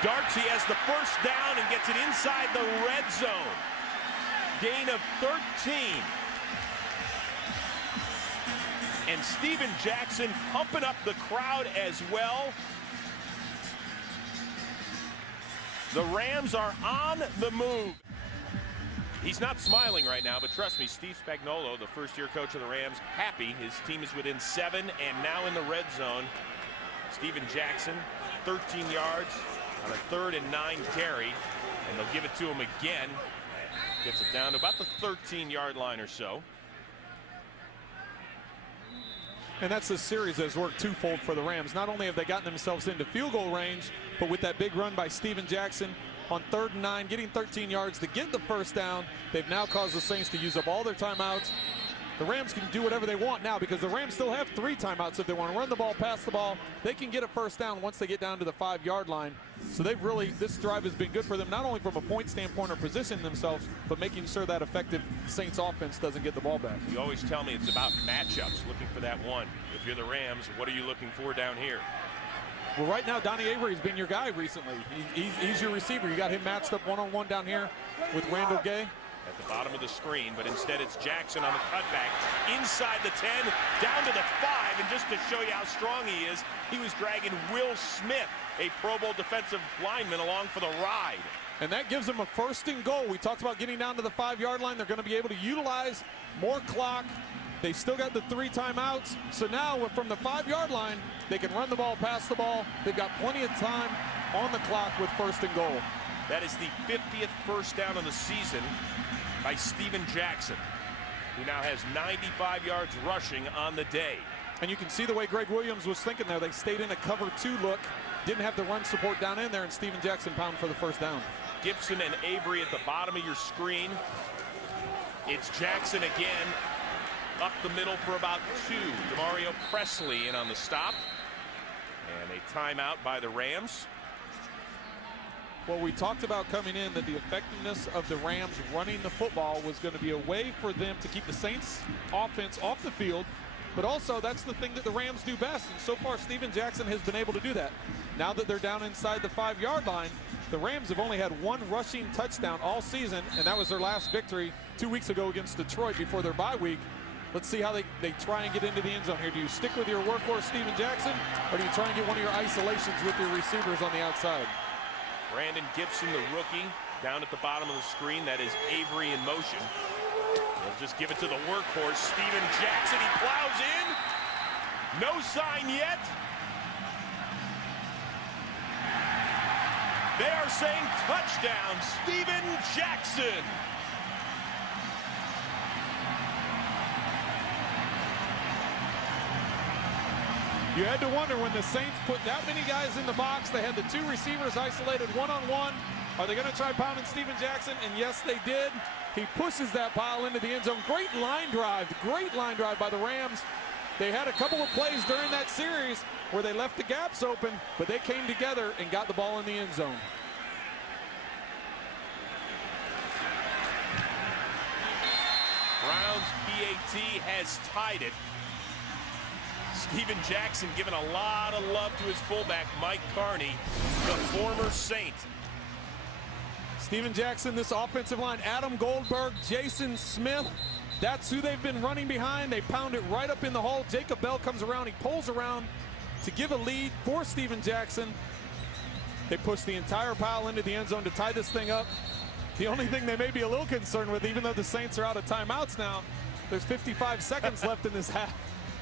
Darts, he has the first down and gets it inside the red zone. Gain of 13. And Steven Jackson pumping up the crowd as well. The Rams are on the move. He's not smiling right now, but trust me, Steve Spagnuolo, the first-year coach of the Rams, happy. His team is within 7 and now in the red zone. Steven Jackson, 13 yards on a 3rd and 9 carry, and they'll give it to him again. Gets it down to about the 13-yard line or so. And that's the series that has worked twofold for the Rams. Not only have they gotten themselves into field goal range, but with that big run by Steven Jackson on 3rd and 9, getting 13 yards to get the first down, they've now caused the Saints to use up all their timeouts. The Rams can do whatever they want now because the Rams still have 3 timeouts. If they want to run the ball, pass the ball, they can get a first down once they get down to the 5-yard line. So they've really, this drive has been good for them, not only from a point standpoint or positioning themselves, but making sure that effective Saints offense doesn't get the ball back. You always tell me it's about matchups, looking for that one. If you're the Rams, what are you looking for down here? Well, right now, Donnie Avery has been your guy recently. He's your receiver. You got him matched up one-on-one down here with Randall Gay. At the bottom of the screen, but instead it's Jackson on the cutback inside the 10 down to the 5, and just to show you how strong he is, he was dragging Will Smith, a Pro Bowl defensive lineman, along for the ride. And that gives them a 1st and goal. We talked about getting down to the 5-yard line. They're going to be able to utilize more clock. They've still got the 3 timeouts, so now from the 5-yard line they can run the ball, pass the ball. They've got plenty of time on the clock with 1st and goal. That is the 50th first down of the season by Steven Jackson, who now has 95 yards rushing on the day. And you can see the way Greg Williams was thinking there. They stayed in a cover 2 look, didn't have the run support down in there, and Steven Jackson pounded for the first down. Gibson and Avery at the bottom of your screen. It's Jackson again, up the middle for about 2. Demario Presley in on the stop. And a timeout by the Rams. Well, we talked about coming in that the effectiveness of the Rams running the football was going to be a way for them to keep the Saints offense off the field, but also that's the thing that the Rams do best, and so far Steven Jackson has been able to do that. Now that they're down inside the 5-yard line, The Rams have only had one rushing touchdown all season, and that was their last victory 2 weeks ago against Detroit before their bye week. Let's see how they try and get into the end zone here. Do you stick with your workhorse, Steven Jackson, or do you try and get one of your isolations with your receivers on the outside? Brandon Gibson, the rookie, down at the bottom of the screen. That is Avery in motion. We'll just give it to the workhorse, Steven Jackson. He plows in. No sign yet. They are saying touchdown, Steven Jackson. You had to wonder when the Saints put that many guys in the box. They had the two receivers isolated one-on-one. Are they going to try pounding Steven Jackson? And yes, they did. He pushes that pile into the end zone. Great line drive by the Rams. They had a couple of plays during that series where they left the gaps open, but they came together and got the ball in the end zone. Browns PAT has tied it. Steven Jackson giving a lot of love to his fullback, Mike Carney, the former Saint. Steven Jackson, this offensive line, Adam Goldberg, Jason Smith, that's who they've been running behind. They pound it right up in the hole. Jacob Bell comes around, he pulls around to give a lead for Steven Jackson. They push the entire pile into the end zone to tie this thing up. The only thing they may be a little concerned with, even though the Saints are out of timeouts now, there's 55 seconds left in this half.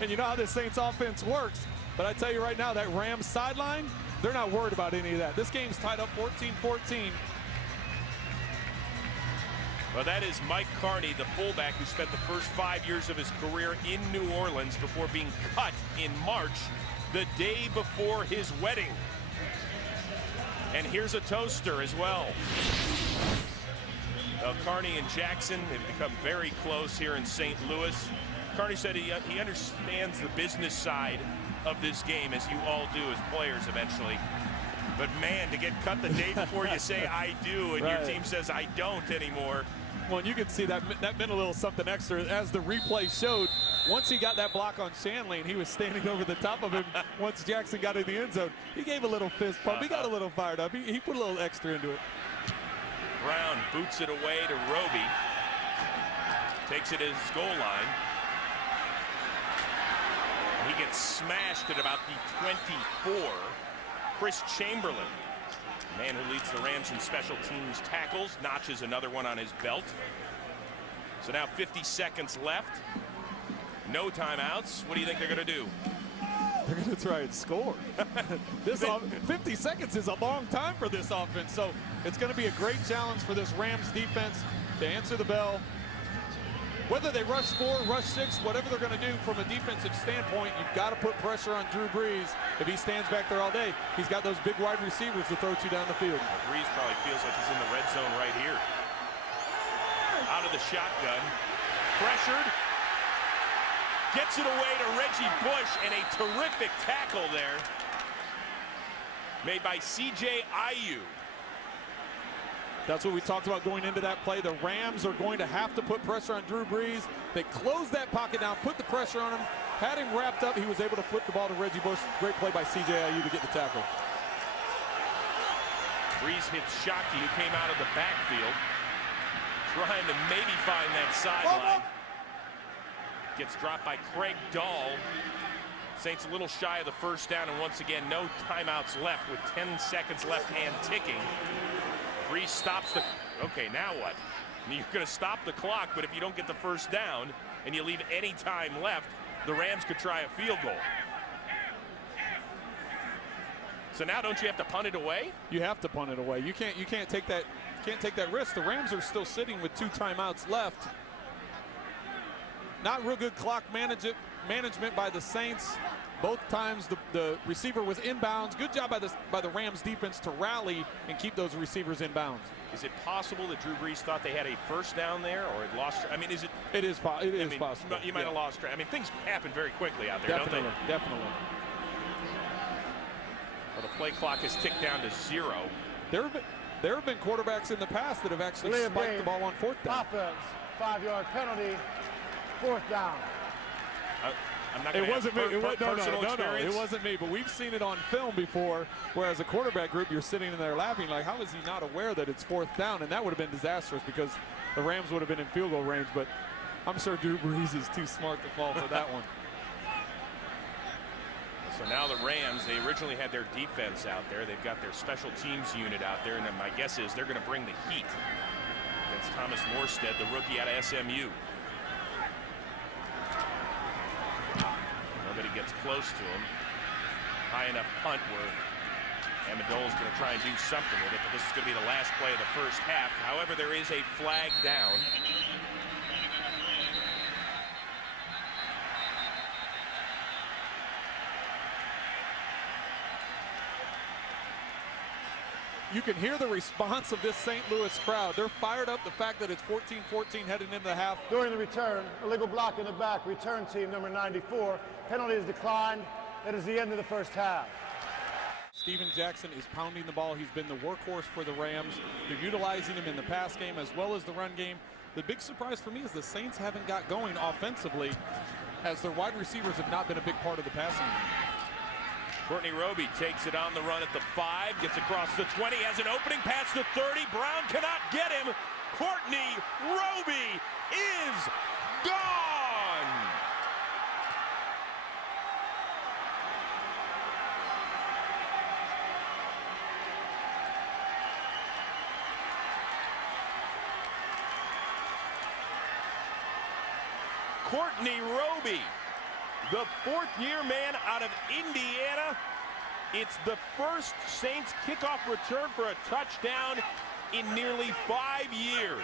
And you know how the Saints offense works. But I tell you right now, that Rams sideline, they're not worried about any of that. This game's tied up 14-14. Well, that is Mike Carney, the fullback who spent the first 5 years of his career in New Orleans before being cut in March, the day before his wedding. And here's a toaster as well. Carney and Jackson have become very close here in St. Louis. Carney said he understands the business side of this game, as you all do as players eventually. But man, to get cut the day before you say I do and your team says I don't anymore. Well, and you can see that meant a little something extra as the replay showed. Once he got that block on Shanley and he was standing over the top of him once Jackson got in the end zone, he gave a little fist pump. He got a little fired up. He put a little extra into it. Brown boots it away to Roby. Takes it at his goal line. He gets smashed at about the 24. Chris Chamberlain, man who leads the Rams in special teams tackles, notches another one on his belt. So now 50 seconds left. No timeouts. What do you think they're going to do? They're going to try and score. 50 seconds is a long time for this offense, so it's going to be a great challenge for this Rams defense to answer the bell. Whether they rush 4, rush 6, whatever they're going to do from a defensive standpoint, you've got to put pressure on Drew Brees. If he stands back there all day, he's got those big wide receivers to throw to down the field. Brees probably feels like he's in the red zone right here. Out of the shotgun. Pressured. Gets it away to Reggie Bush, and a terrific tackle there made by C.J. Aiyuk. That's what we talked about going into that play. The Rams are going to have to put pressure on Drew Brees. They closed that pocket down, put the pressure on him, had him wrapped up. He was able to flip the ball to Reggie Bush. Great play by C.J. Aiyuk to get the tackle. Brees hits Shockey, who came out of the backfield, trying to maybe find that sideline. Gets dropped by Craig Dahl. Saints a little shy of the first down, and once again, no timeouts left with 10 seconds left and ticking. Brees stops the, okay, now what? You're going to stop the clock, but if you don't get the first down and you leave any time left, the Rams could try a field goal. So now don't you have to punt it away? You have to punt it away. You can't take that risk. The Rams are still sitting with 2 timeouts left. Not real good clock management by the Saints. Both times the receiver was inbounds. Good job by the Rams defense to rally and keep those receivers inbounds. Is it possible that Drew Brees thought they had a first down there, or had lost? I mean, is it? It is possible. You might have lost track. I mean, things happen very quickly out there, don't they? Definitely. Well, the play clock has ticked down to 0. There have been quarterbacks in the past that have actually spiked the ball on 4th down. Offense, 5-yard penalty, 4th down. I'm not It gonna wasn't me. have It was, no, personal experience. it wasn't me. But we've seen it on film before, where as a quarterback group, you're sitting in there laughing like, how is he not aware that it's 4th down? And that would have been disastrous because the Rams would have been in field goal range. But I'm sure Drew Brees is too smart to fall for that one. So now the Rams, they originally had their defense out there. They've got their special teams unit out there. And then my guess is they're going to bring the heat against Thomas Morstead, the rookie out of SMU. Nobody gets close to him. High enough punt where Amendola's going to try and do something with it, but this is going to be the last play of the first half. However, there is a flag down. You can hear the response of this St. Louis crowd. They're fired up. The fact that it's 14-14 heading into the half. During the return, illegal block in the back, return team number 94. Penalty is declined. That is the end of the first half. Steven Jackson is pounding the ball. He's been the workhorse for the Rams. They're utilizing him in the pass game as well as the run game. The big surprise for me is the Saints haven't got going offensively, as their wide receivers have not been a big part of the passing game. Courtney Roby takes it on the run at the 5, gets across the 20, has an opening past the 30. Brown cannot get him. Courtney Roby is gone. Courtney Roby, the 4th-year man out of Indiana. It's the first Saints kickoff return for a touchdown in nearly 5 years.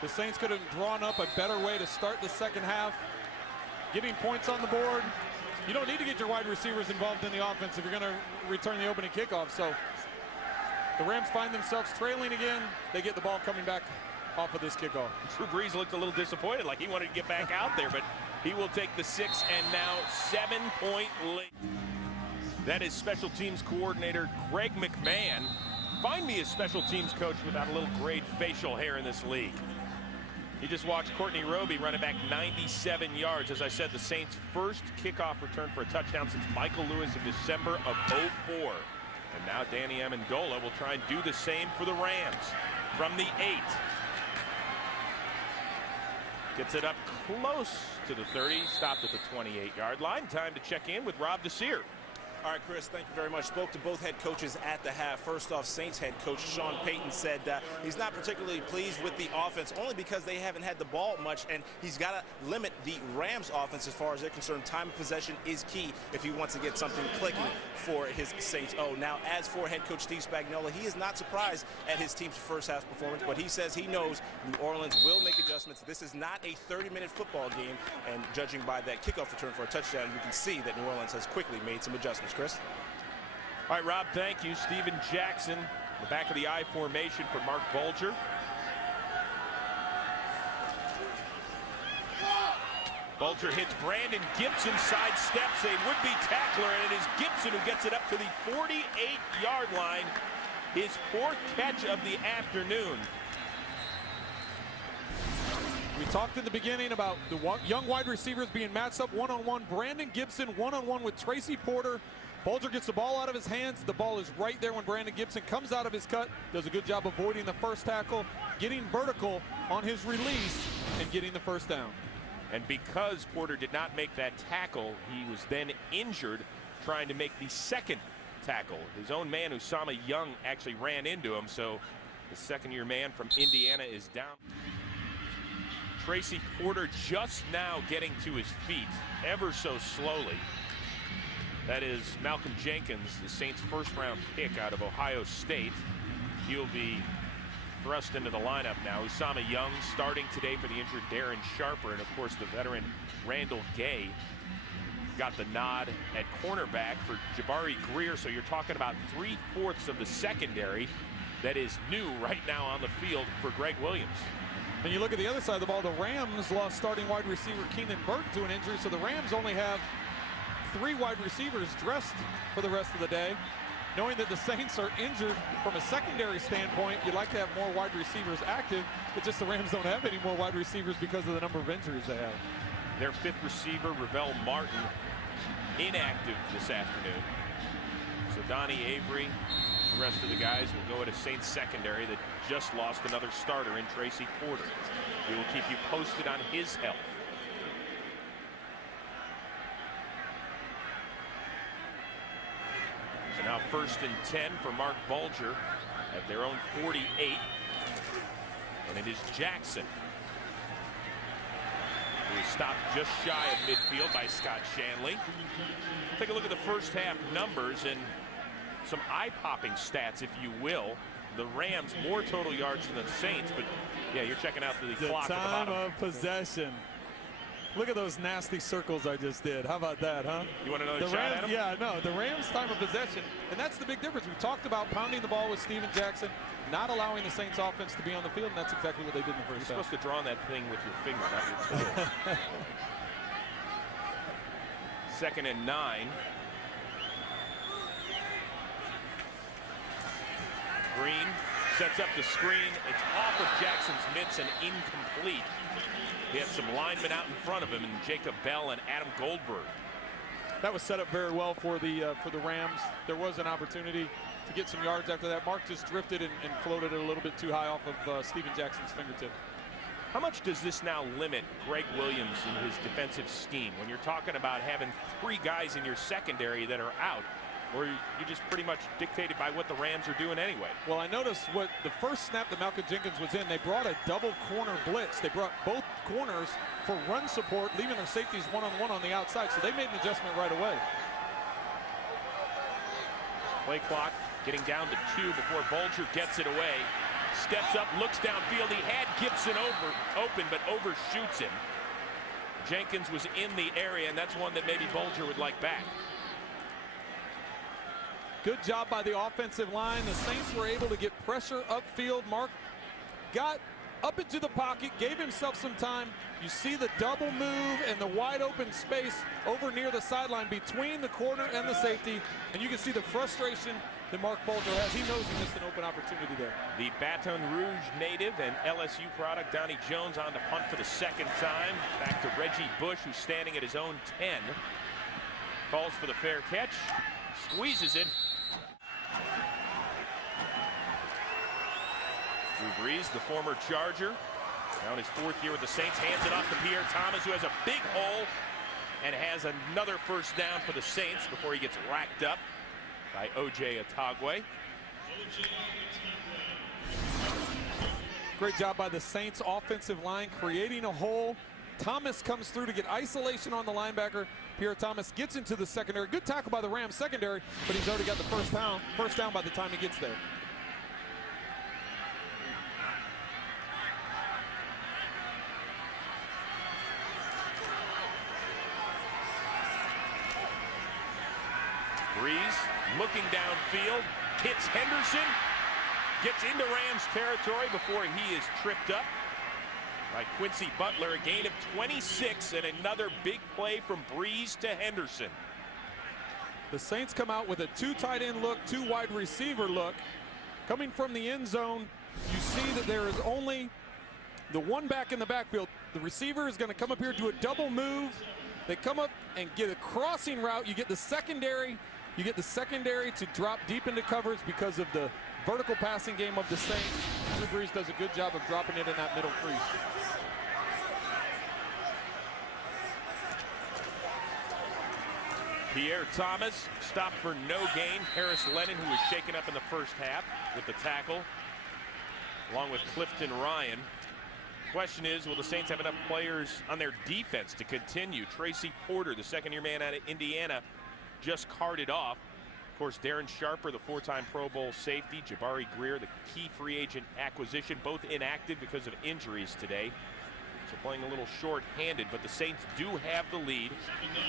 The Saints could have drawn up a better way to start the second half, getting points on the board. You don't need to get your wide receivers involved in the offense if you're going to return the opening kickoff. So the Rams find themselves trailing again. They get the ball coming back off of this kickoff. Drew Brees looked a little disappointed, like he wanted to get back out there, but he will take the 6 and now 7-point lead. That is special teams coordinator Greg McMahon. Find me a special teams coach without a little gray facial hair in this league. You just watched Courtney Roby running back 97 yards. As I said, the Saints' first kickoff return for a touchdown since Michael Lewis in December of '04. And now Danny Amendola will try and do the same for the Rams from the 8. Gets it up close to the 30, stopped at the 28-yard line. Time to check in with Rob Desir. All right, Chris, thank you very much. Spoke to both head coaches at the half. First off, Saints head coach Sean Payton said he's not particularly pleased with the offense, only because they haven't had the ball much, and he's got to limit the Rams offense as far as they're concerned. Time of possession is key if he wants to get something clicking for his Saints. Now, as for head coach Steve Spagnuolo, he is not surprised at his team's first half performance, but he says he knows New Orleans will make adjustments. This is not a 30-minute football game, and judging by that kickoff return for a touchdown, you can see that New Orleans has quickly made some adjustments. Chris? All right, Rob, thank you. Steven Jackson, the back of the I formation for Mark Bulger. Bulger hits Brandon Gibson, sidesteps a would-be tackler, and it is Gibson who gets it up to the 48-yard line. His 4th catch of the afternoon. We talked in the beginning about the young wide receivers being matched up one-on-one. Brandon Gibson one-on-one with Tracy Porter. Bulger gets the ball out of his hands. The ball is right there when Brandon Gibson comes out of his cut. Does a good job avoiding the first tackle, getting vertical on his release, and getting the first down. And because Porter did not make that tackle, he was then injured trying to make the second tackle. His own man, Usama Young, actually ran into him, so the second-year man from Indiana is down. Tracy Porter just now getting to his feet, ever so slowly. That is Malcolm Jenkins, the Saints' first-round pick out of Ohio State. He'll be thrust into the lineup now. Usama Young starting today for the injured Darren Sharper, and of course the veteran Randall Gay got the nod at cornerback for Jabari Greer. So you're talking about 3/4 of the secondary that is new right now on the field for Greg Williams. And you look at the other side of the ball, the Rams lost starting wide receiver Keenan Burke to an injury, so the Rams only have 3 wide receivers dressed for the rest of the day. knowing that the Saints are injured from a secondary standpoint, you'd like to have more wide receivers active. It's just the Rams don't have any more wide receivers because of the number of injuries they have. Their fifth receiver, Ravel Martin, inactive this afternoon. So Donnie Avery, the rest of the guys will go at a Saints secondary that just lost another starter in Tracy Porter. We will keep you posted on his health. So now 1st and 10 for Mark Bulger at their own 48. And it is Jackson, who is stopped just shy of midfield by Scott Shanley. Take a look at the first half numbers and some eye-popping stats, if you will. The Rams more total yards than the Saints, but yeah, you're checking out the clock at the bottom. Time of possession. Look at those nasty circles I just did. How about that, huh? You want another the shot Rams, at him? Yeah, no, the Rams' time of possession, and that's the big difference. We talked about pounding the ball with Steven Jackson, not allowing the Saints offense to be on the field, and that's exactly what they did in the first half. You're supposed to draw on that thing with your finger, not your toe. 2nd and 9. Green sets up the screen. It's off of Jackson's mitts and incomplete. He had some linemen out in front of him, and Jacob Bell and Adam Goldberg. That was set up very well for the Rams. There was an opportunity to get some yards after that. Mark just drifted and floated it a little bit too high off of Steven Jackson's fingertip. How much does this now limit Greg Williams in his defensive scheme when you're talking about having 3 guys in your secondary that are out, or you're just pretty much dictated by what the Rams are doing anyway? Well, I noticed what the first snap that Malcolm Jenkins was in, they brought a double corner blitz. They brought both corners for run support, leaving their safeties one-on-one on the outside, so they made an adjustment right away. Play clock getting down to 2 before Bulger gets it away. Steps up, looks downfield. He had Gibson open, but overshoots him. Jenkins was in the area, and that's one that maybe Bulger would like back. Good job by the offensive line. The Saints were able to get pressure upfield. Mark got up into the pocket, gave himself some time. You see the double move and the wide open space over near the sideline between the corner and the safety, and you can see the frustration that Mark Bulger has. He knows he missed an open opportunity there. The Baton Rouge native and LSU product, Donnie Jones, on to punt for the 2nd time. Back to Reggie Bush, who's standing at his own 10. Calls for the fair catch, squeezes it. Drew Brees, the former Charger, now in his 4th year with the Saints, hands it off to Pierre Thomas, who has a big hole and has another first down for the Saints before he gets racked up by O.J. Atagwe. Great job by the Saints offensive line creating a hole. Thomas comes through to get isolation on the linebacker. Pierre Thomas gets into the secondary. Good tackle by the Rams secondary, but he's already got the first down by the time he gets there. Brees looking downfield, hits Henderson, gets into Rams territory before he is tripped up by Quincy Butler. A gain of 26 and another big play from Brees to Henderson. The Saints come out with a 2 tight end look, 2 wide receiver look. Coming from the end zone, you see that there is only the 1 back in the backfield. The receiver is going to come up here, do a double move. They come up and get a crossing route. You get the secondary. You get the secondary to drop deep into coverage because of the vertical passing game of the Saints. Drew Brees does a good job of dropping it in that middle crease. Pierre Thomas stopped for no gain. Harris Lennon, who was shaken up in the first half with the tackle, along with Clifton Ryan. Question is, will the Saints have enough players on their defense to continue? Tracy Porter, the 2nd-year man out of Indiana, just carted off. Of course, Darren Sharper, the 4-time Pro Bowl safety, Jabari Greer, the key free agent acquisition, both inactive because of injuries today. So playing a little short-handed, but the Saints do have the lead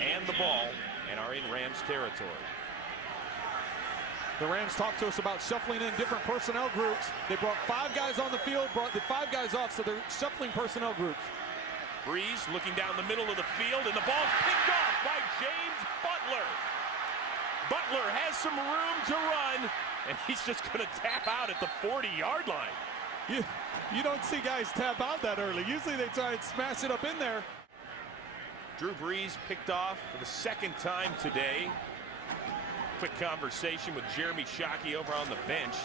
and the ball and are in Rams territory. The Rams talked to us about shuffling in different personnel groups. They brought 5 guys on the field, brought the 5 guys off, so they're shuffling personnel groups. Brees looking down the middle of the field, and the ball's picked off by James Butler. Butler has some room to run, and he's just going to tap out at the 40-yard line. You don't see guys tap out that early. Usually they try and smash it up in there. Drew Brees picked off for the second time today. Quick conversation with Jeremy Shockey over on the bench.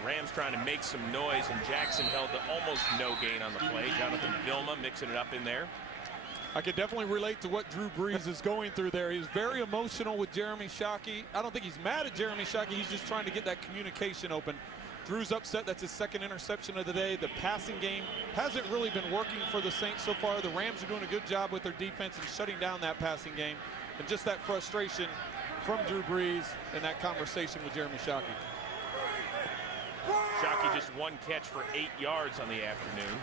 The Rams trying to make some noise, and Jackson held to almost no gain on the play. Jonathan Vilma mixing it up in there. I could definitely relate to what Drew Brees is going through there. He's very emotional with Jeremy Shockey. I don't think he's mad at Jeremy Shockey. He's just trying to get that communication open. Drew's upset. That's his second interception of the day. The passing game hasn't really been working for the Saints so far. The Rams are doing a good job with their defense and shutting down that passing game. And just that frustration from Drew Brees and that conversation with Jeremy Shockey. Shockey just one catch for 8 yards on the afternoon.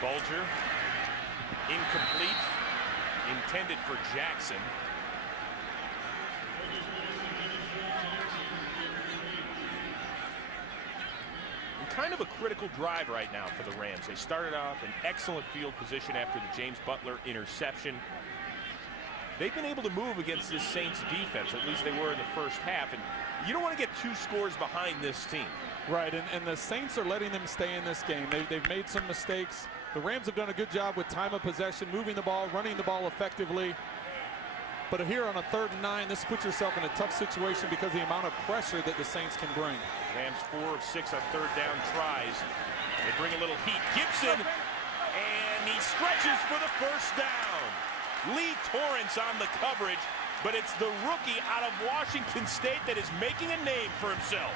Bulger, incomplete, intended for Jackson. Kind of a critical drive right now for the Rams. They started off in excellent field position after the James Butler interception. They've been able to move against this Saints defense, at least they were in the first half, and you don't want to get 2 scores behind this team. Right, and the Saints are letting them stay in this game. They've made some mistakes. The Rams have done a good job with time of possession, moving the ball, running the ball effectively. But here on a 3rd and 9, this puts yourself in a tough situation because of the amount of pressure that the Saints can bring. Rams 4 of 6 on 3rd down tries. They bring a little heat. Gibson, and he stretches for the first down. Lee Torrance on the coverage, but it's the rookie out of Washington State that is making a name for himself.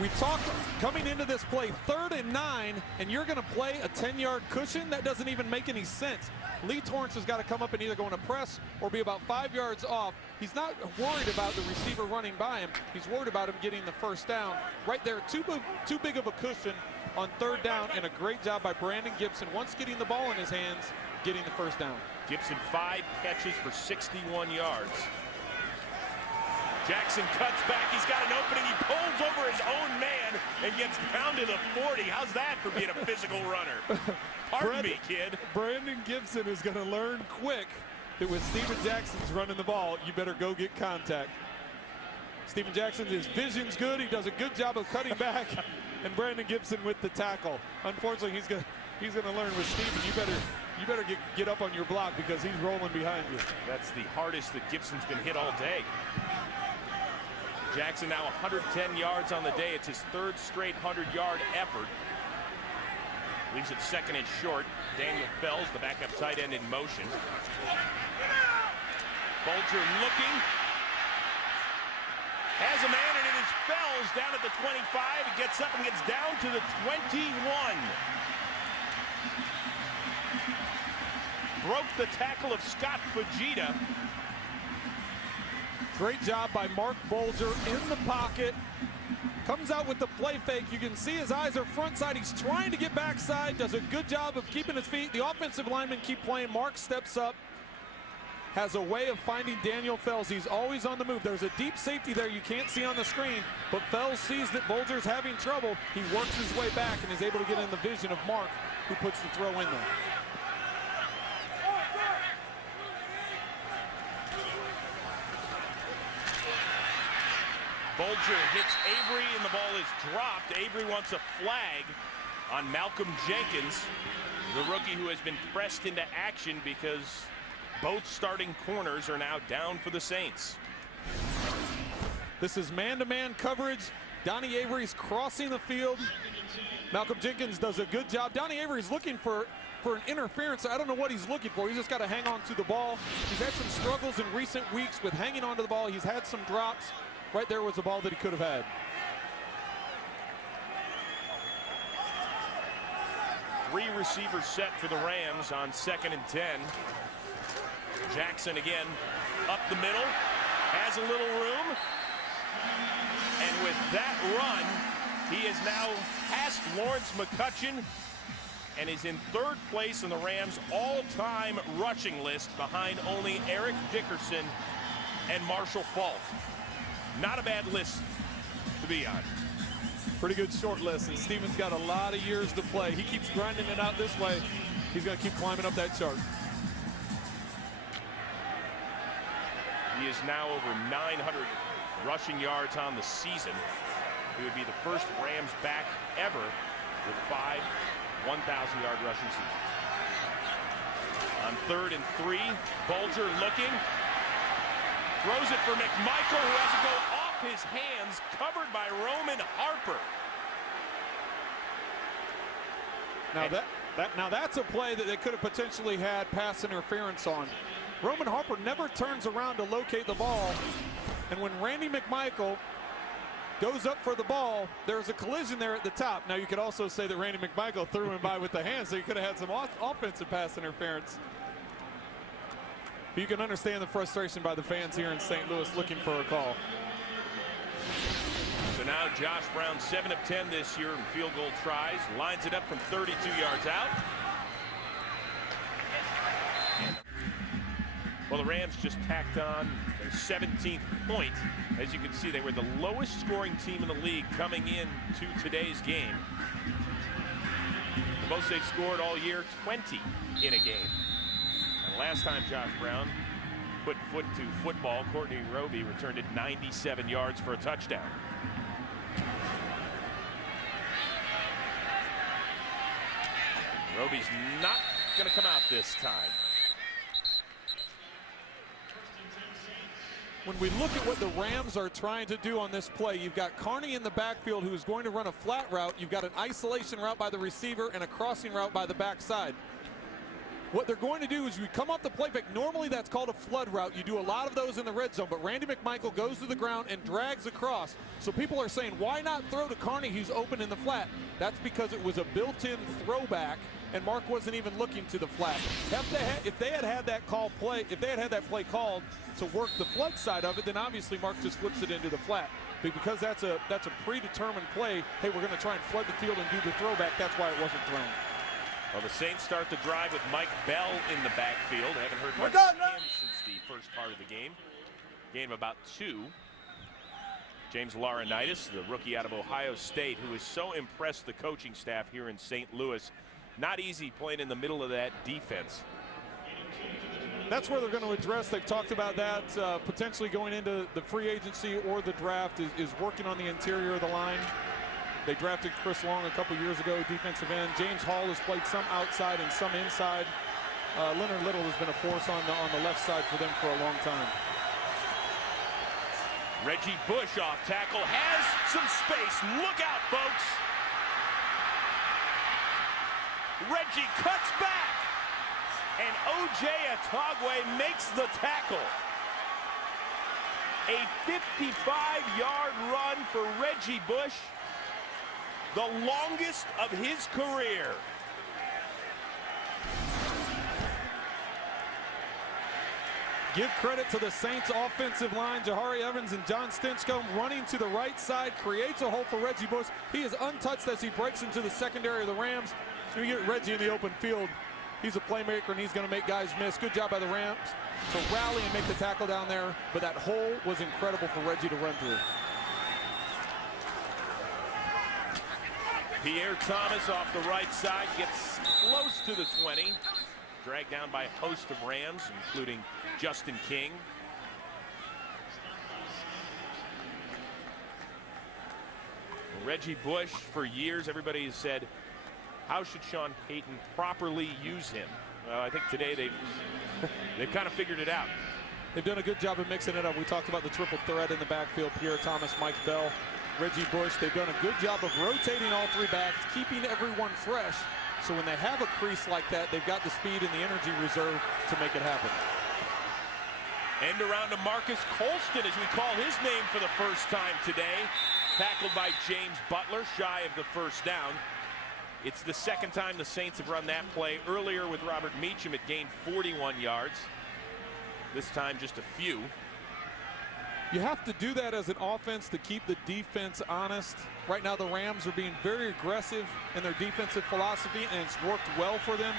We talked coming into this play, 3rd and 9, and you're going to play a 10-yard cushion? That doesn't even make any sense. Lee Torrance has got to come up and either go in a press or be about 5 yards off. He's not worried about the receiver running by him. He's worried about him getting the first down. Right there, too big of a cushion on 3rd down, and a great job by Brandon Gibson. Once getting the ball in his hands, getting the first down. Gibson 5 catches for 61 yards. Jackson cuts back. He's got an opening. He pulls over his own man and gets down to the 40. How's that for being a physical runner? Pardon me, kid. Brandon Gibson is going to learn quick that when Steven Jackson's running the ball, you better go get contact. Steven Jackson, his vision's good. He does a good job of cutting back. And Brandon Gibson with the tackle. Unfortunately, he's going to learn with Steven. You better get up on your block because he's rolling behind you. That's the hardest that Gibson's been hit all day. Jackson now 110 yards on the day. It's his 3rd straight 100-yard effort. Leaves it 2nd and short. Daniel Fells, the backup tight end, in motion. Bulger looking. Has a man, and it is Fells down at the 25. He gets up and gets down to the 21. Broke the tackle of Scott Fujita. Great job by Mark Bulger in the pocket. Comes out with the play fake. You can see his eyes are front side. He's trying to get backside. Does a good job of keeping his feet. The offensive linemen keep playing. Mark steps up. Has a way of finding Daniel Fells. He's always on the move. There's a deep safety there you can't see on the screen. But Fells sees that Bulger's having trouble. He works his way back and is able to get in the vision of Mark, who puts the throw in there. Bulger hits Avery, and the ball is dropped. Avery wants a flag on Malcolm Jenkins, the rookie who has been pressed into action because both starting corners are now down for the Saints. This is man-to-man coverage. Donnie Avery's crossing the field. Malcolm Jenkins does a good job. Donnie Avery's looking for an interference. I don't know what he's looking for. He's just got to hang on to the ball. He's had some struggles in recent weeks with hanging on to the ball. He's had some drops. Right there was a ball that he could have had. Three receivers set for the Rams on 2nd and 10. Jackson again up the middle, has a little room. And with that run, he is now past Lawrence McCutcheon and is in 3rd place in the Rams' all-time rushing list behind only Eric Dickerson and Marshall Faulk. Not a bad list to be on. Pretty good short list, and Steven's got a lot of years to play. He keeps grinding it out this way. He's going to keep climbing up that chart. He is now over 900 rushing yards on the season. He would be the first Rams back ever with 5 1,000-yard rushing seasons. On 3rd and 3, Bulger looking. Throws it for McMichael, who has to go off his hands, covered by Roman Harper. Now that's a play that they could have potentially had pass interference on. Roman Harper never turns around to locate the ball, and when Randy McMichael goes up for the ball, there's a collision there at the top. Now you could also say that Randy McMichael threw him by with the hands, so you could have had some offensive pass interference. But you can understand the frustration by the fans here in St. Louis looking for a call. So now Josh Brown, 7 of 10 this year in field goal tries, lines it up from 32 yards out. Well, the Rams just tacked on their 17th point. As you can see, they were the lowest scoring team in the league coming in to today's game. The most they've scored all year, 20 in a game. And last time Josh Brown put foot to football, Courtney Roby returned it 97 yards for a touchdown. Roby's not going to come out this time. When we look at what the Rams are trying to do on this play, you've got Carney in the backfield who is going to run a flat route. You've got an isolation route by the receiver and a crossing route by the backside. What they're going to do is we come off the playback. Normally that's called a flood route. You do a lot of those in the red zone, but Randy McMichael goes to the ground and drags across. So people are saying, why not throw to Carney? He's open in the flat. That's because it was a built-in throwback, and Mark wasn't even looking to the flat. If they had had that play called to work the flood side of it, then obviously Mark just flips it into the flat. But because that's a predetermined play, hey, we're going to try and flood the field and do the throwback, that's why it wasn't thrown. Well, the Saints start the drive with Mike Bell in the backfield. I haven't heard much from him since the first part of the game. Gain of about 2. James Laurinaitis, the rookie out of Ohio State, who has so impressed the coaching staff here in St. Louis. Not easy playing in the middle of that defense. That's where they're going to address. They've talked about that potentially going into the free agency or the draft is working on the interior of the line. They drafted Chris Long a couple years ago, defensive end. James Hall has played some outside and some inside. Leonard Little has been a force on the left side for them for a long time. Reggie Bush off tackle, has some space. Look out, folks. Reggie cuts back, and O.J. Atogwe makes the tackle. A 55-yard run for Reggie Bush, the longest of his career. Give credit to the Saints offensive line. Jahari Evans and John Stinchcomb running to the right side, creates a hole for Reggie Bush. He is untouched as he breaks into the secondary of the Rams. So you get Reggie in the open field. He's a playmaker, and he's going to make guys miss. Good job by the Rams to rally and make the tackle down there. But that hole was incredible for Reggie to run through. Pierre Thomas off the right side gets close to the 20. Dragged down by a host of Rams, including Justin King. Reggie Bush, for years, everybody has said, how should Sean Payton properly use him? Well, I think today they've kind of figured it out. They've done a good job of mixing it up. We talked about the triple threat in the backfield, Pierre Thomas, Mike Bell, Reggie Bush. They've done a good job of rotating all 3 backs, keeping everyone fresh. So when they have a crease like that, they've got the speed and the energy reserve to make it happen. End around to Marcus Colston, as we call his name for the first time today. Tackled by James Butler, shy of the first down. It's the second time the Saints have run that play. Earlier with Robert Meacham, it gained 41 yards. This time just a few. You have to do that as an offense to keep the defense honest. Right now the Rams are being very aggressive in their defensive philosophy, and it's worked well for them.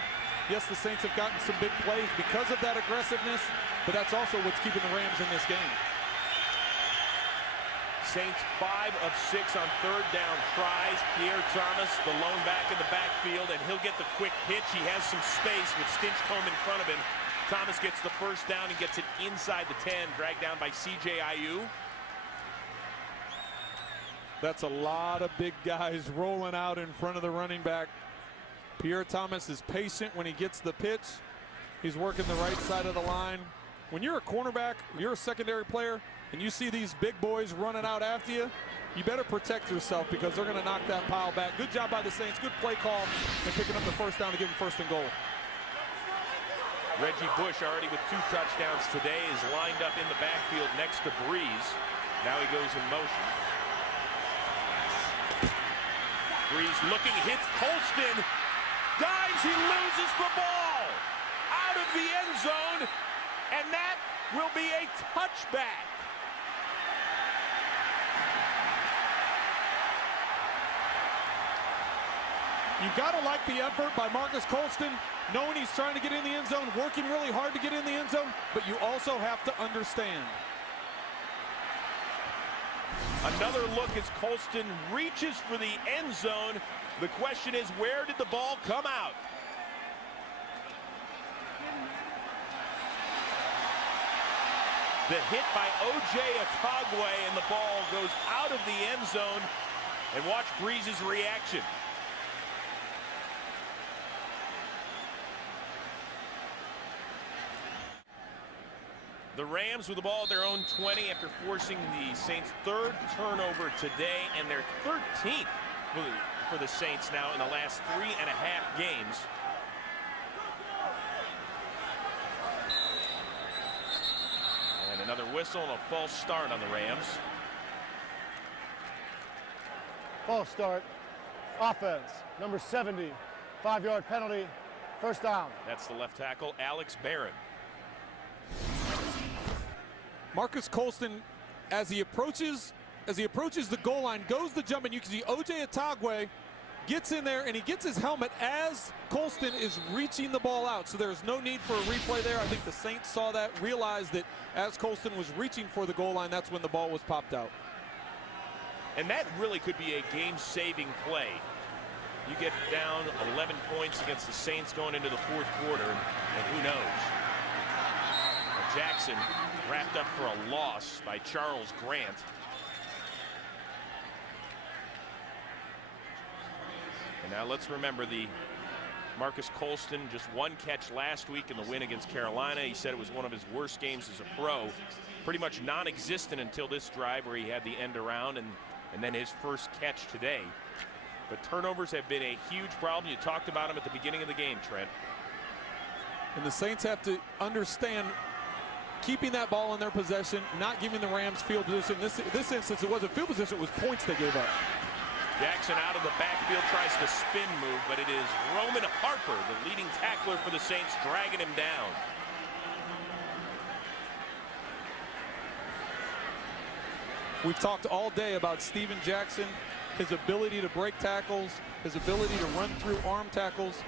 Yes, the Saints have gotten some big plays because of that aggressiveness, but that's also what's keeping the Rams in this game. Saints 5 of 6 on 3rd down tries. Pierre Thomas, the lone back in the backfield, and he'll get the quick pitch. He has some space with Stinchcomb in front of him. Thomas gets the first down and gets it inside the 10, dragged down by C.J. Ayu. That's a lot of big guys rolling out in front of the running back. Pierre Thomas is patient when he gets the pitch. He's working the right side of the line. When you're a cornerback, you're a secondary player, and you see these big boys running out after you, you better protect yourself because they're going to knock that pile back. Good job by the Saints. Good play call and picking up the first down to give them 1st and goal. Reggie Bush, already with 2 touchdowns today, is lined up in the backfield next to Breeze. Now he goes in motion. Breeze looking, hits Colston. Dives, he loses the ball out of the end zone, and that will be a touchback. You got to like the effort by Marcus Colston, knowing he's trying to get in the end zone, working really hard to get in the end zone, but you also have to understand. Another look as Colston reaches for the end zone. The question is, where did the ball come out? The hit by O.J. Atagwe, and the ball goes out of the end zone. And watch Breeze's reaction. The Rams with the ball at their own 20 after forcing the Saints' 3rd turnover today and their 13th for the Saints now in the last 3.5 games. And another whistle and a false start on the Rams. False start. Offense. Number 70. 5-yard penalty. 1st down. That's the left tackle, Alex Barron. Marcus Colston, as he approaches the goal line, goes the jump, and you can see O.J. Atagwe gets in there, and he gets his helmet as Colston is reaching the ball out. So there's no need for a replay there. I think the Saints saw that, realized that as Colston was reaching for the goal line, that's when the ball was popped out. And that really could be a game-saving play. You get down 11 points against the Saints going into the 4th quarter, and who knows? Jackson wrapped up for a loss by Charles Grant. And now let's remember the Marcus Colston, just 1 catch last week in the win against Carolina. He said it was one of his worst games as a pro. Pretty much non-existent until this drive where he had the end around and then his first catch today. But turnovers have been a huge problem. You talked about them at the beginning of the game, Trent. And the Saints have to understand keeping that ball in their possession, not giving the Rams field position. This instance, it wasn't field position, it was points they gave up. Jackson out of the backfield tries to spin move, but it is Roman Harper, the leading tackler for the Saints, dragging him down. We've talked all day about Steven Jackson, his ability to break tackles, his ability to run through arm tackles.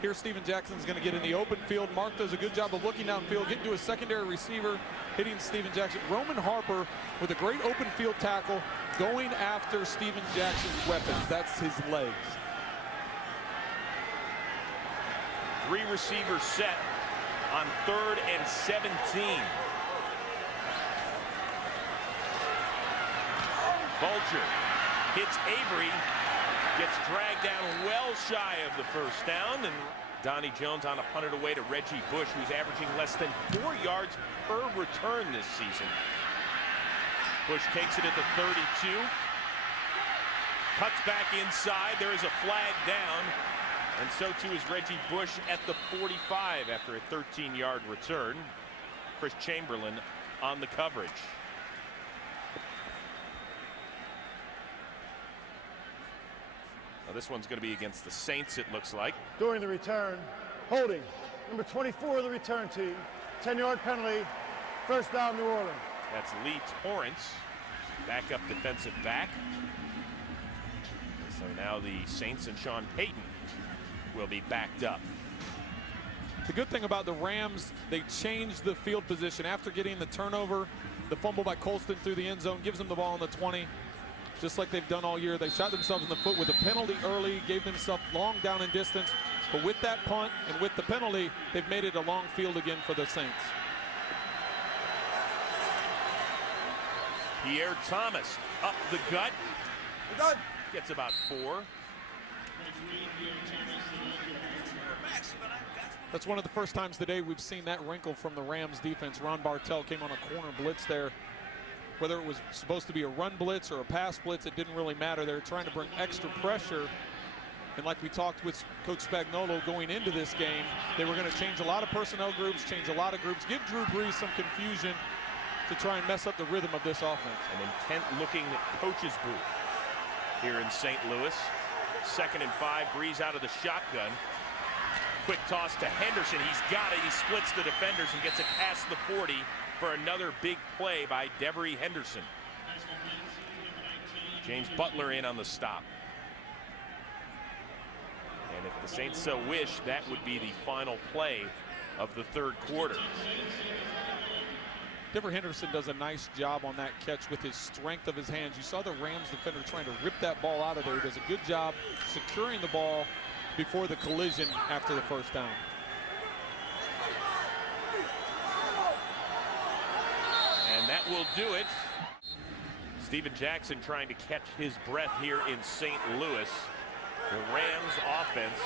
Here Steven Jackson's going to get in the open field. Mark does a good job of looking downfield, getting to a secondary receiver, hitting Steven Jackson. Roman Harper with a great open field tackle, going after Steven Jackson's weapons. That's his legs. 3 receivers set on 3rd and 17. Bulger hits Avery, gets dragged down well shy of the 1st down, and Donnie Jones on a punted away to Reggie Bush, who's averaging less than 4 yards per return this season. Bush takes it at the 32, cuts back inside. There is a flag down, and so too is Reggie Bush at the 45 after a 13-yard return. Chris Chamberlain on the coverage. Now this one's going to be against the Saints, it looks like. During the return, holding. Number 24 of the return team. 10-yard penalty. 1st down, New Orleans. That's Lee Torrance, backup defensive back. So now the Saints and Sean Payton will be backed up. The good thing about the Rams, they changed the field position after getting the turnover. The fumble by Colston through the end zone gives them the ball on the 20. Just like they've done all year. They shot themselves in the foot with a penalty early, gave themselves long down in distance. But with that punt and with the penalty, they've made it a long field again for the Saints. Pierre Thomas up the gut. Gets about 4. That's one of the first times today we've seen that wrinkle from the Rams defense. Ron Bartell came on a corner blitz there. Whether it was supposed to be a run blitz or a pass blitz, it didn't really matter. They were trying to bring extra pressure. And like we talked with Coach Spagnuolo going into this game, they were going to change a lot of personnel groups, change a lot of groups, give Drew Brees some confusion to try and mess up the rhythm of this offense. An intent-looking coach's booth here in St. Louis. 2nd and 5, Brees out of the shotgun. Quick toss to Henderson. He's got it. He splits the defenders and gets it past the 40 for another big play by Devery Henderson. James Butler in on the stop. And if the Saints so wish, that would be the final play of the 3rd quarter. Devery Henderson does a nice job on that catch with his strength of his hands. You saw the Rams defender trying to rip that ball out of there. He does a good job securing the ball before the collision after the first down. And that will do it. Steven Jackson trying to catch his breath here in St. Louis. The Rams offense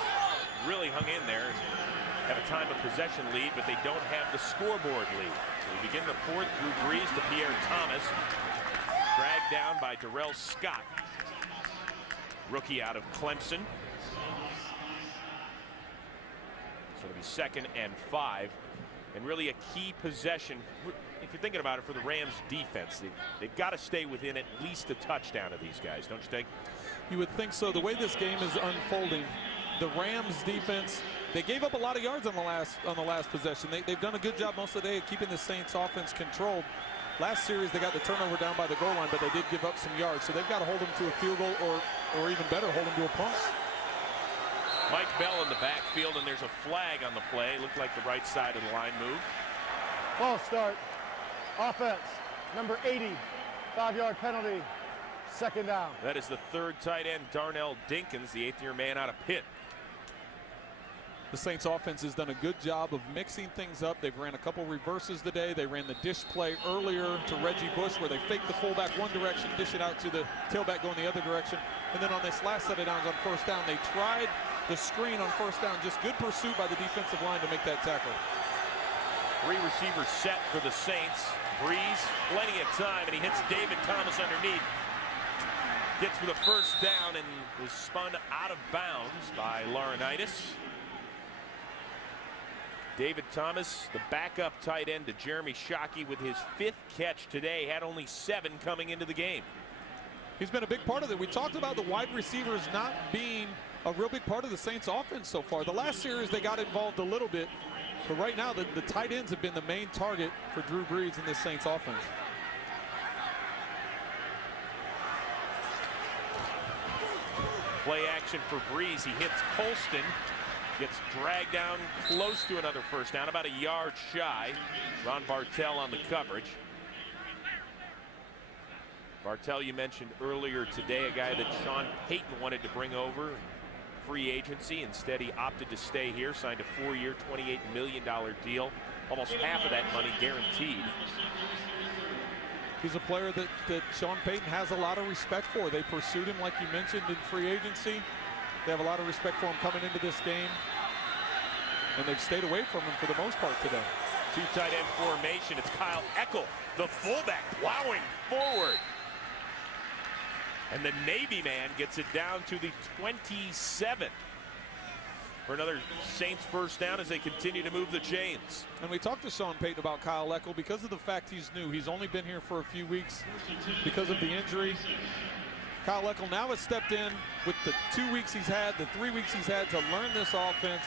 really hung in there and have a time of possession lead, but they don't have the scoreboard lead. So we begin the 4th. Drew Brees to Pierre Thomas. Dragged down by Darrell Scott. Rookie out of Clemson. So it'll be 2nd and 5. And really a key possession, if you're thinking about it, for the Rams defense. They've got to stay within at least a touchdown of these guys, don't you think? You would think so. The way this game is unfolding, the Rams defense, they gave up a lot of yards on the last possession. They've done a good job most of the day of keeping the Saints offense controlled. Last series they got the turnover down by the goal line, but they did give up some yards. So they've got to hold them to a field goal or even better, hold them to a punt. Mike Bell in the backfield, and there's a flag on the play. Looked like the right side of the line move. False start. Offense, number 80, 5-yard penalty, 2nd down. That is the 3rd tight end, Darnell Dinkins, the 8th-year man out of Pitt. The Saints offense has done a good job of mixing things up. They've ran a couple reverses today. They ran the dish play earlier to Reggie Bush where they faked the fullback one direction, dish it out to the tailback going the other direction. And then on this last set of downs on 1st down, they tried the screen on 1st down. Just good pursuit by the defensive line to make that tackle. 3 receivers set for the Saints. Brees, plenty of time, and he hits David Thomas underneath. Gets for the 1st down and is spun out of bounds by Laurinaitis. David Thomas, the backup tight end to Jeremy Shockey, with his 5th catch today, had only 7 coming into the game. He's been a big part of it. We talked about the wide receivers not being a real big part of the Saints offense so far. The last series they got involved a little bit, but right now the tight ends have been the main target for Drew Brees in this Saints offense. Play action for Brees. He hits Colston. Gets dragged down close to another 1st down, about a yard shy. Ron Bartell on the coverage. Bartell, you mentioned earlier today, a guy that Sean Payton wanted to bring over free agency. Instead, he opted to stay here, signed a 4-year, $28 million deal. Almost half of that money guaranteed. He's a player that Sean Payton has a lot of respect for. They pursued him, like you mentioned, in free agency. They have a lot of respect for him coming into this game, and they've stayed away from him for the most part today. 2 tight end formation. It's Kyle Eckel, the fullback, plowing forward. And the Navy man gets it down to the 27 for another Saints 1st down as they continue to move the chains. And we talked to Sean Payton about Kyle Eckel because of the fact he's new. He's only been here for a few weeks because of the injury. Kyle Eckel now has stepped in with the 2 weeks he's had, the 3 weeks he's had to learn this offense.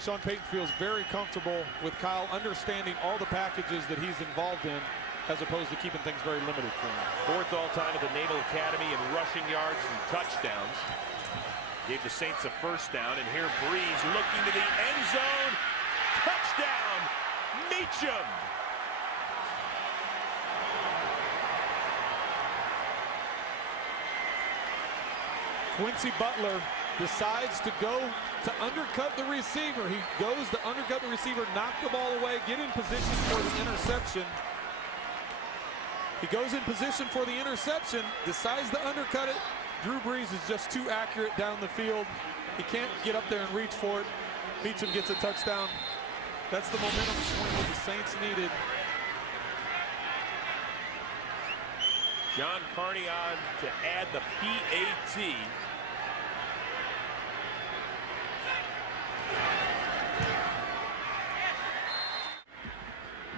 Sean Payton feels very comfortable with Kyle understanding all the packages that he's involved in, as opposed to keeping things very limited for him. 4th all-time at the Naval Academy in rushing yards and touchdowns. Gave the Saints a 1st down, and here Brees looking to the end zone. Touchdown, Meacham. Quincy Butler decides to go to undercut the receiver. He goes to undercut the receiver, knock the ball away, get in position for the interception. He goes in position for the interception, decides to undercut it. Drew Brees is just too accurate down the field. He can't get up there and reach for it. Meacham gets a touchdown. That's the momentum swing that the Saints needed. John Carney on to add the PAT.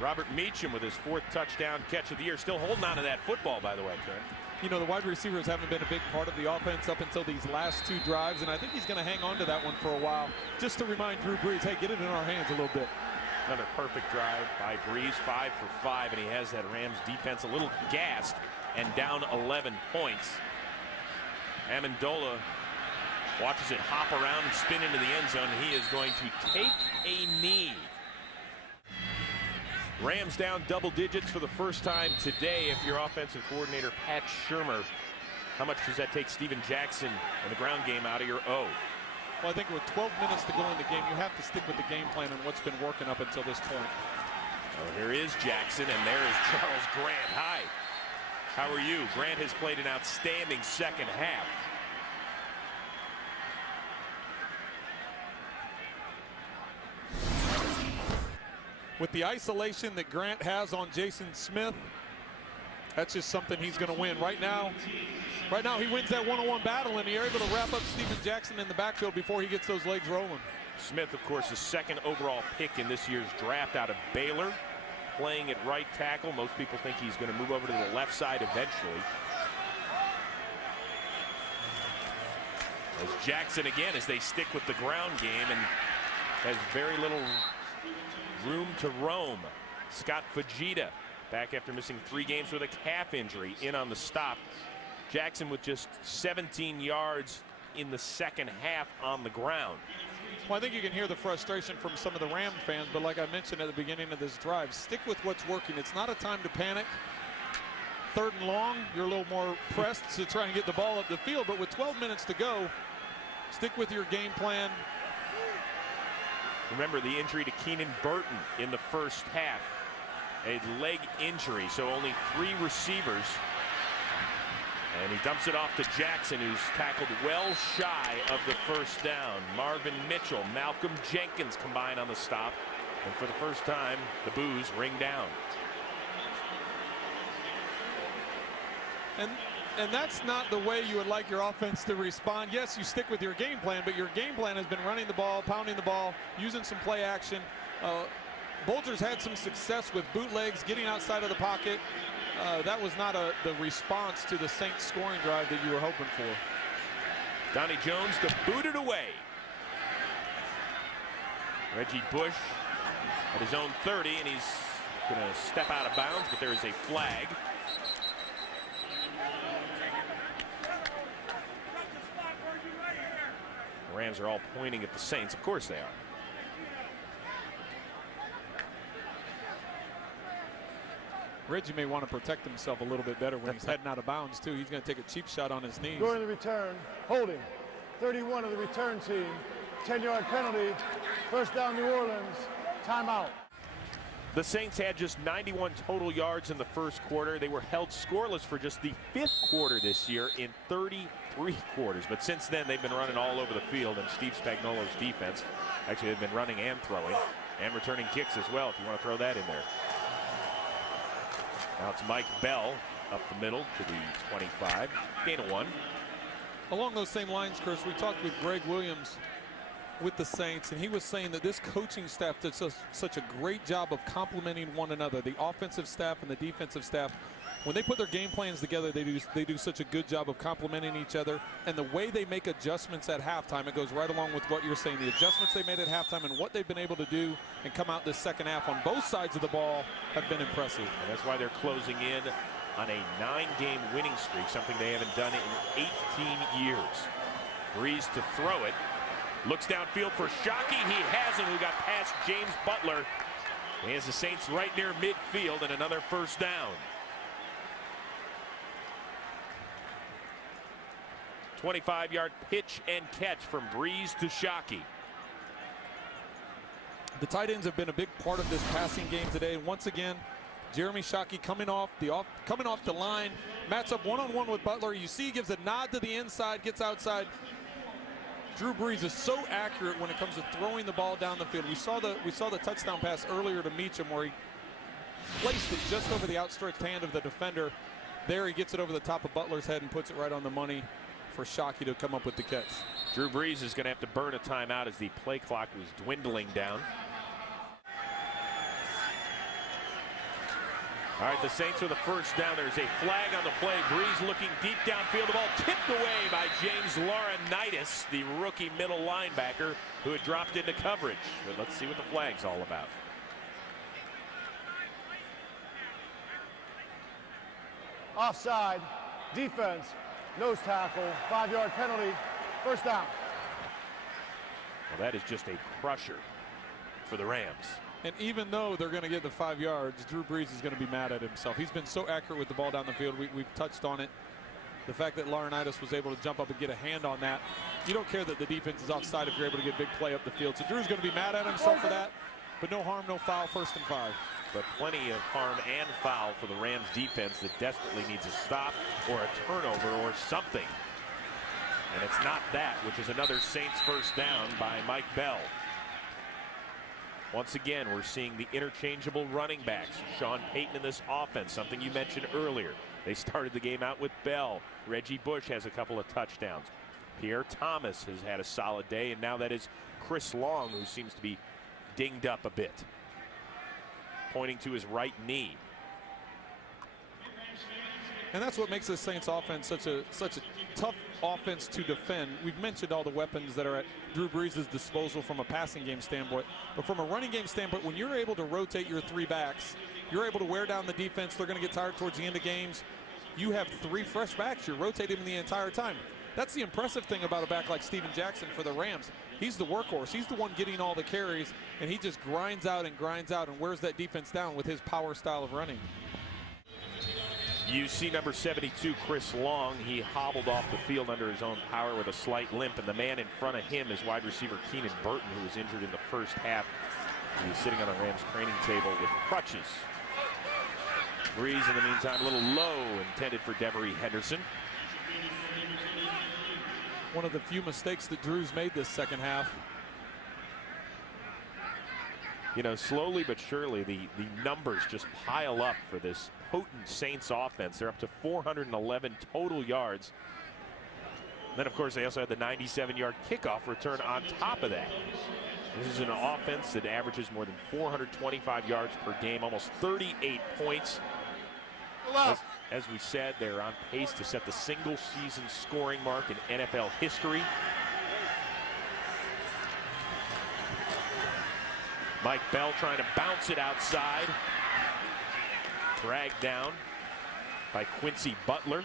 Robert Meacham with his 4th touchdown catch of the year. Still holding on to that football, by the way, Trent. You know, the wide receivers haven't been a big part of the offense up until these last 2 drives, and I think he's going to hang on to that one for a while, just to remind Drew Brees, hey, get it in our hands a little bit. Another perfect drive by Brees, 5 for 5, and he has that Rams defense a little gassed and down 11 points. Amendola watches it hop around and spin into the end zone, and he is going to take a knee. Rams down double digits for the first time today. If you're offensive coordinator Pat Shurmur, how much does that take Steven Jackson in the ground game out of your O? Well, I think with 12 minutes to go in the game, you have to stick with the game plan and what's been working up until this point. Well, here is Jackson, and there is Charles Grant. Hi. How are you? Grant has played an outstanding second half. With the isolation that Grant has on Jason Smith, that's just something he's going to win. Right now he wins that one-on-one battle, and you're able to wrap up Steven Jackson in the backfield before he gets those legs rolling. Smith, of course, the 2nd overall pick in this year's draft out of Baylor, playing at right tackle. Most people think he's going to move over to the left side eventually. As Jackson again, as they stick with the ground game and has very little room to roam. Scott Fujita back after missing 3 games with a calf injury, in on the stop. Jackson with just 17 yards in the second half on the ground. Well, I think you can hear the frustration from some of the Ram fans, but like I mentioned at the beginning of this drive, stick with what's working. It's not a time to panic. 3rd and long, you're a little more pressed to try and get the ball up the field, but with 12 minutes to go, stick with your game plan. Remember the injury to Keenan Burton in the first half. A leg injury, so only 3 receivers. And he dumps it off to Jackson, who's tackled well shy of the first down. Marvin Mitchell, Malcolm Jenkins combine on the stop. And for the first time, the boos ring down. And that's not the way you would like your offense to respond. Yes, you stick with your game plan, but your game plan has been running the ball, pounding the ball, using some play action. Bulger's had some success with bootlegs, getting outside of the pocket. That was not the response to the Saints scoring drive that you were hoping for. Donnie Jones to boot it away. Reggie Bush at his own 30, and he's going to step out of bounds, but there is a flag. The Rams are all pointing at the Saints. Of course they are. Reggie may want to protect himself a little bit better when he's heading out of bounds, too. He's going to take a cheap shot on his knees. During the return, holding. 31 of the return team. 10-yard penalty. First down, New Orleans. Timeout. The Saints had just 91 total yards in the first quarter. They were held scoreless for just the 5th quarter this year in 33 quarters. But since then, they've been running all over the field, and Steve Spagnuolo's defense, actually, they've been running and throwing and returning kicks as well, if you want to throw that in there. Now it's Mike Bell up the middle to the 25. Gain of 1. Along those same lines, Chris, we talked with Greg Williams with the Saints, and he was saying that this coaching staff does such a great job of complementing one another. The offensive staff and the defensive staff, when they put their game plans together, they do such a good job of complementing each other. And the way they make adjustments at halftime, it goes right along with what you're saying. The adjustments they made at halftime and what they've been able to do and come out this second half on both sides of the ball have been impressive. And that's why they're closing in on a 9-game winning streak, something they haven't done in 18 years. Brees to throw it. Looks downfield for Shockey. He hasn't. We got past James Butler. He has the Saints right near midfield, and another first down. 25-yard pitch and catch from Breeze to Shockey. The tight ends have been a big part of this passing game today. And once again, Jeremy Shockey coming off the line, match up one-on-one with Butler. You see he gives a nod to the inside, gets outside. Drew Brees is so accurate when it comes to throwing the ball down the field. We saw the touchdown pass earlier to Meacham where he placed it just over the outstretched hand of the defender. There he gets it over the top of Butler's head and puts it right on the money for Shockey to come up with the catch. Drew Brees is going to have to burn a timeout as the play clock was dwindling down. All right, the Saints with the first down. There's a flag on the play. Brees looking deep downfield. The ball tipped away by James Laurinaitis, the rookie middle linebacker who had dropped into coverage. But let's see what the flag's all about. Offside, defense, nose tackle, 5-yard penalty, first down. Well, that is just a crusher for the Rams. And even though they're going to get the 5 yards, Drew Brees is going to be mad at himself. He's been so accurate with the ball down the field. We've touched on it. The fact that Laurinaitis was able to jump up and get a hand on that. You don't care that the defense is offside if you're able to get big play up the field. So Drew's going to be mad at himself for that. But no harm, no foul, 1st and 5. But plenty of harm and foul for the Rams defense that desperately needs a stop or a turnover or something. And it's not that, which is another Saints first down by Mike Bell. Once again, we're seeing the interchangeable running backs. Sean Payton in this offense, something you mentioned earlier. They started the game out with Bell. Reggie Bush has a couple of touchdowns. Pierre Thomas has had a solid day, and now that is Chris Long, who seems to be dinged up a bit, pointing to his right knee. And that's what makes this Saints offense such a tough offense to defend. We've mentioned all the weapons that are at Drew Brees' disposal from a passing game standpoint. But from a running game standpoint, when you're able to rotate your 3 backs, you're able to wear down the defense. They're going to get tired towards the end of games. You have 3 fresh backs. You're rotating them the entire time. That's the impressive thing about a back like Steven Jackson for the Rams. He's the workhorse. He's the one getting all the carries, and he just grinds out and wears that defense down with his power style of running. You see number 72, Chris Long. He hobbled off the field under his own power with a slight limp, and the man in front of him is wide receiver Keenan Burton, who was injured in the first half. He was sitting on the Rams training table with crutches. Brees, in the meantime, a little low, intended for Devery Henderson. One of the few mistakes that Drew's made this second half. You know, slowly but surely, the numbers just pile up for this potent Saints offense. They're up to 411 total yards. And then, of course, they also had the 97-yard kickoff return on top of that. This is an offense that averages more than 425 yards per game, almost 38 points. As we said, they're on pace to set the single-season scoring mark in NFL history. Mike Bell trying to bounce it outside. Dragged down by Quincy Butler.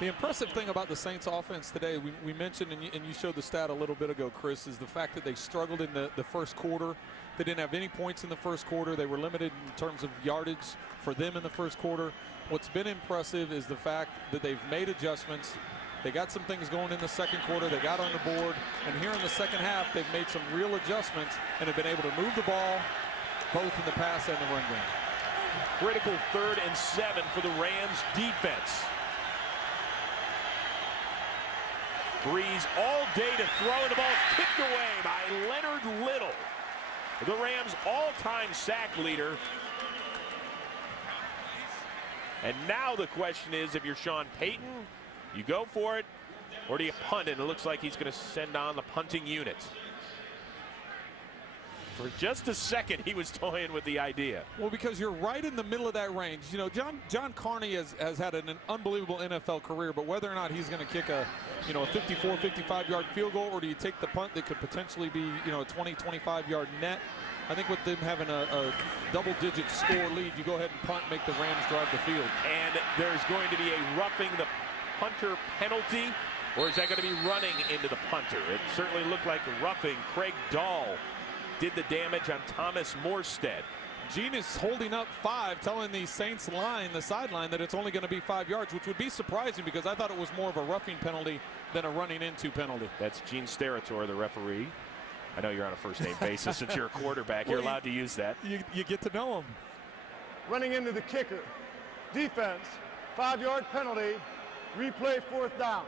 The impressive thing about the Saints offense today, we mentioned, and you showed the stat a little bit ago, Chris, is the fact that they struggled in the first quarter. They didn't have any points in the first quarter. They were limited in terms of yardage for them in the first quarter. What's been impressive is the fact that they've made adjustments. They got some things going in the second quarter. They got on the board. And here in the second half, they've made some real adjustments and have been able to move the ball both in the pass and the run game. Critical 3rd and 7 for the Rams defense. Brees all day to throw, and the ball is kicked away by Leonard Little, the Rams' all-time sack leader. And now the question is, if you're Sean Payton, you go for it, or do you punt it? And it looks like he's going to send on the punting unit. For just a second, he was toying with the idea. Well, because you're right in the middle of that range. You know, John Carney has had an unbelievable NFL career, but whether or not he's going to kick a 54, 55-yard field goal, or do you take the punt that could potentially be, a 20, 25-yard net? I think with them having a double-digit score lead, you go ahead and punt, make the Rams drive the field. And there's going to be a roughing the punter penalty, or is that going to be running into the punter? It certainly looked like roughing. Craig Dahl did the damage on Thomas Morstead. Gene is holding up 5, telling the Saints line, the sideline, that it's only going to be 5 yards, which would be surprising because I thought it was more of a roughing penalty than a running into penalty. That's Gene Steratore, the referee. I know you're on a first-name basis since you're a quarterback. You're allowed to use that. You get to know him. Running into the kicker. Defense, 5-yard penalty. Replay 4th down.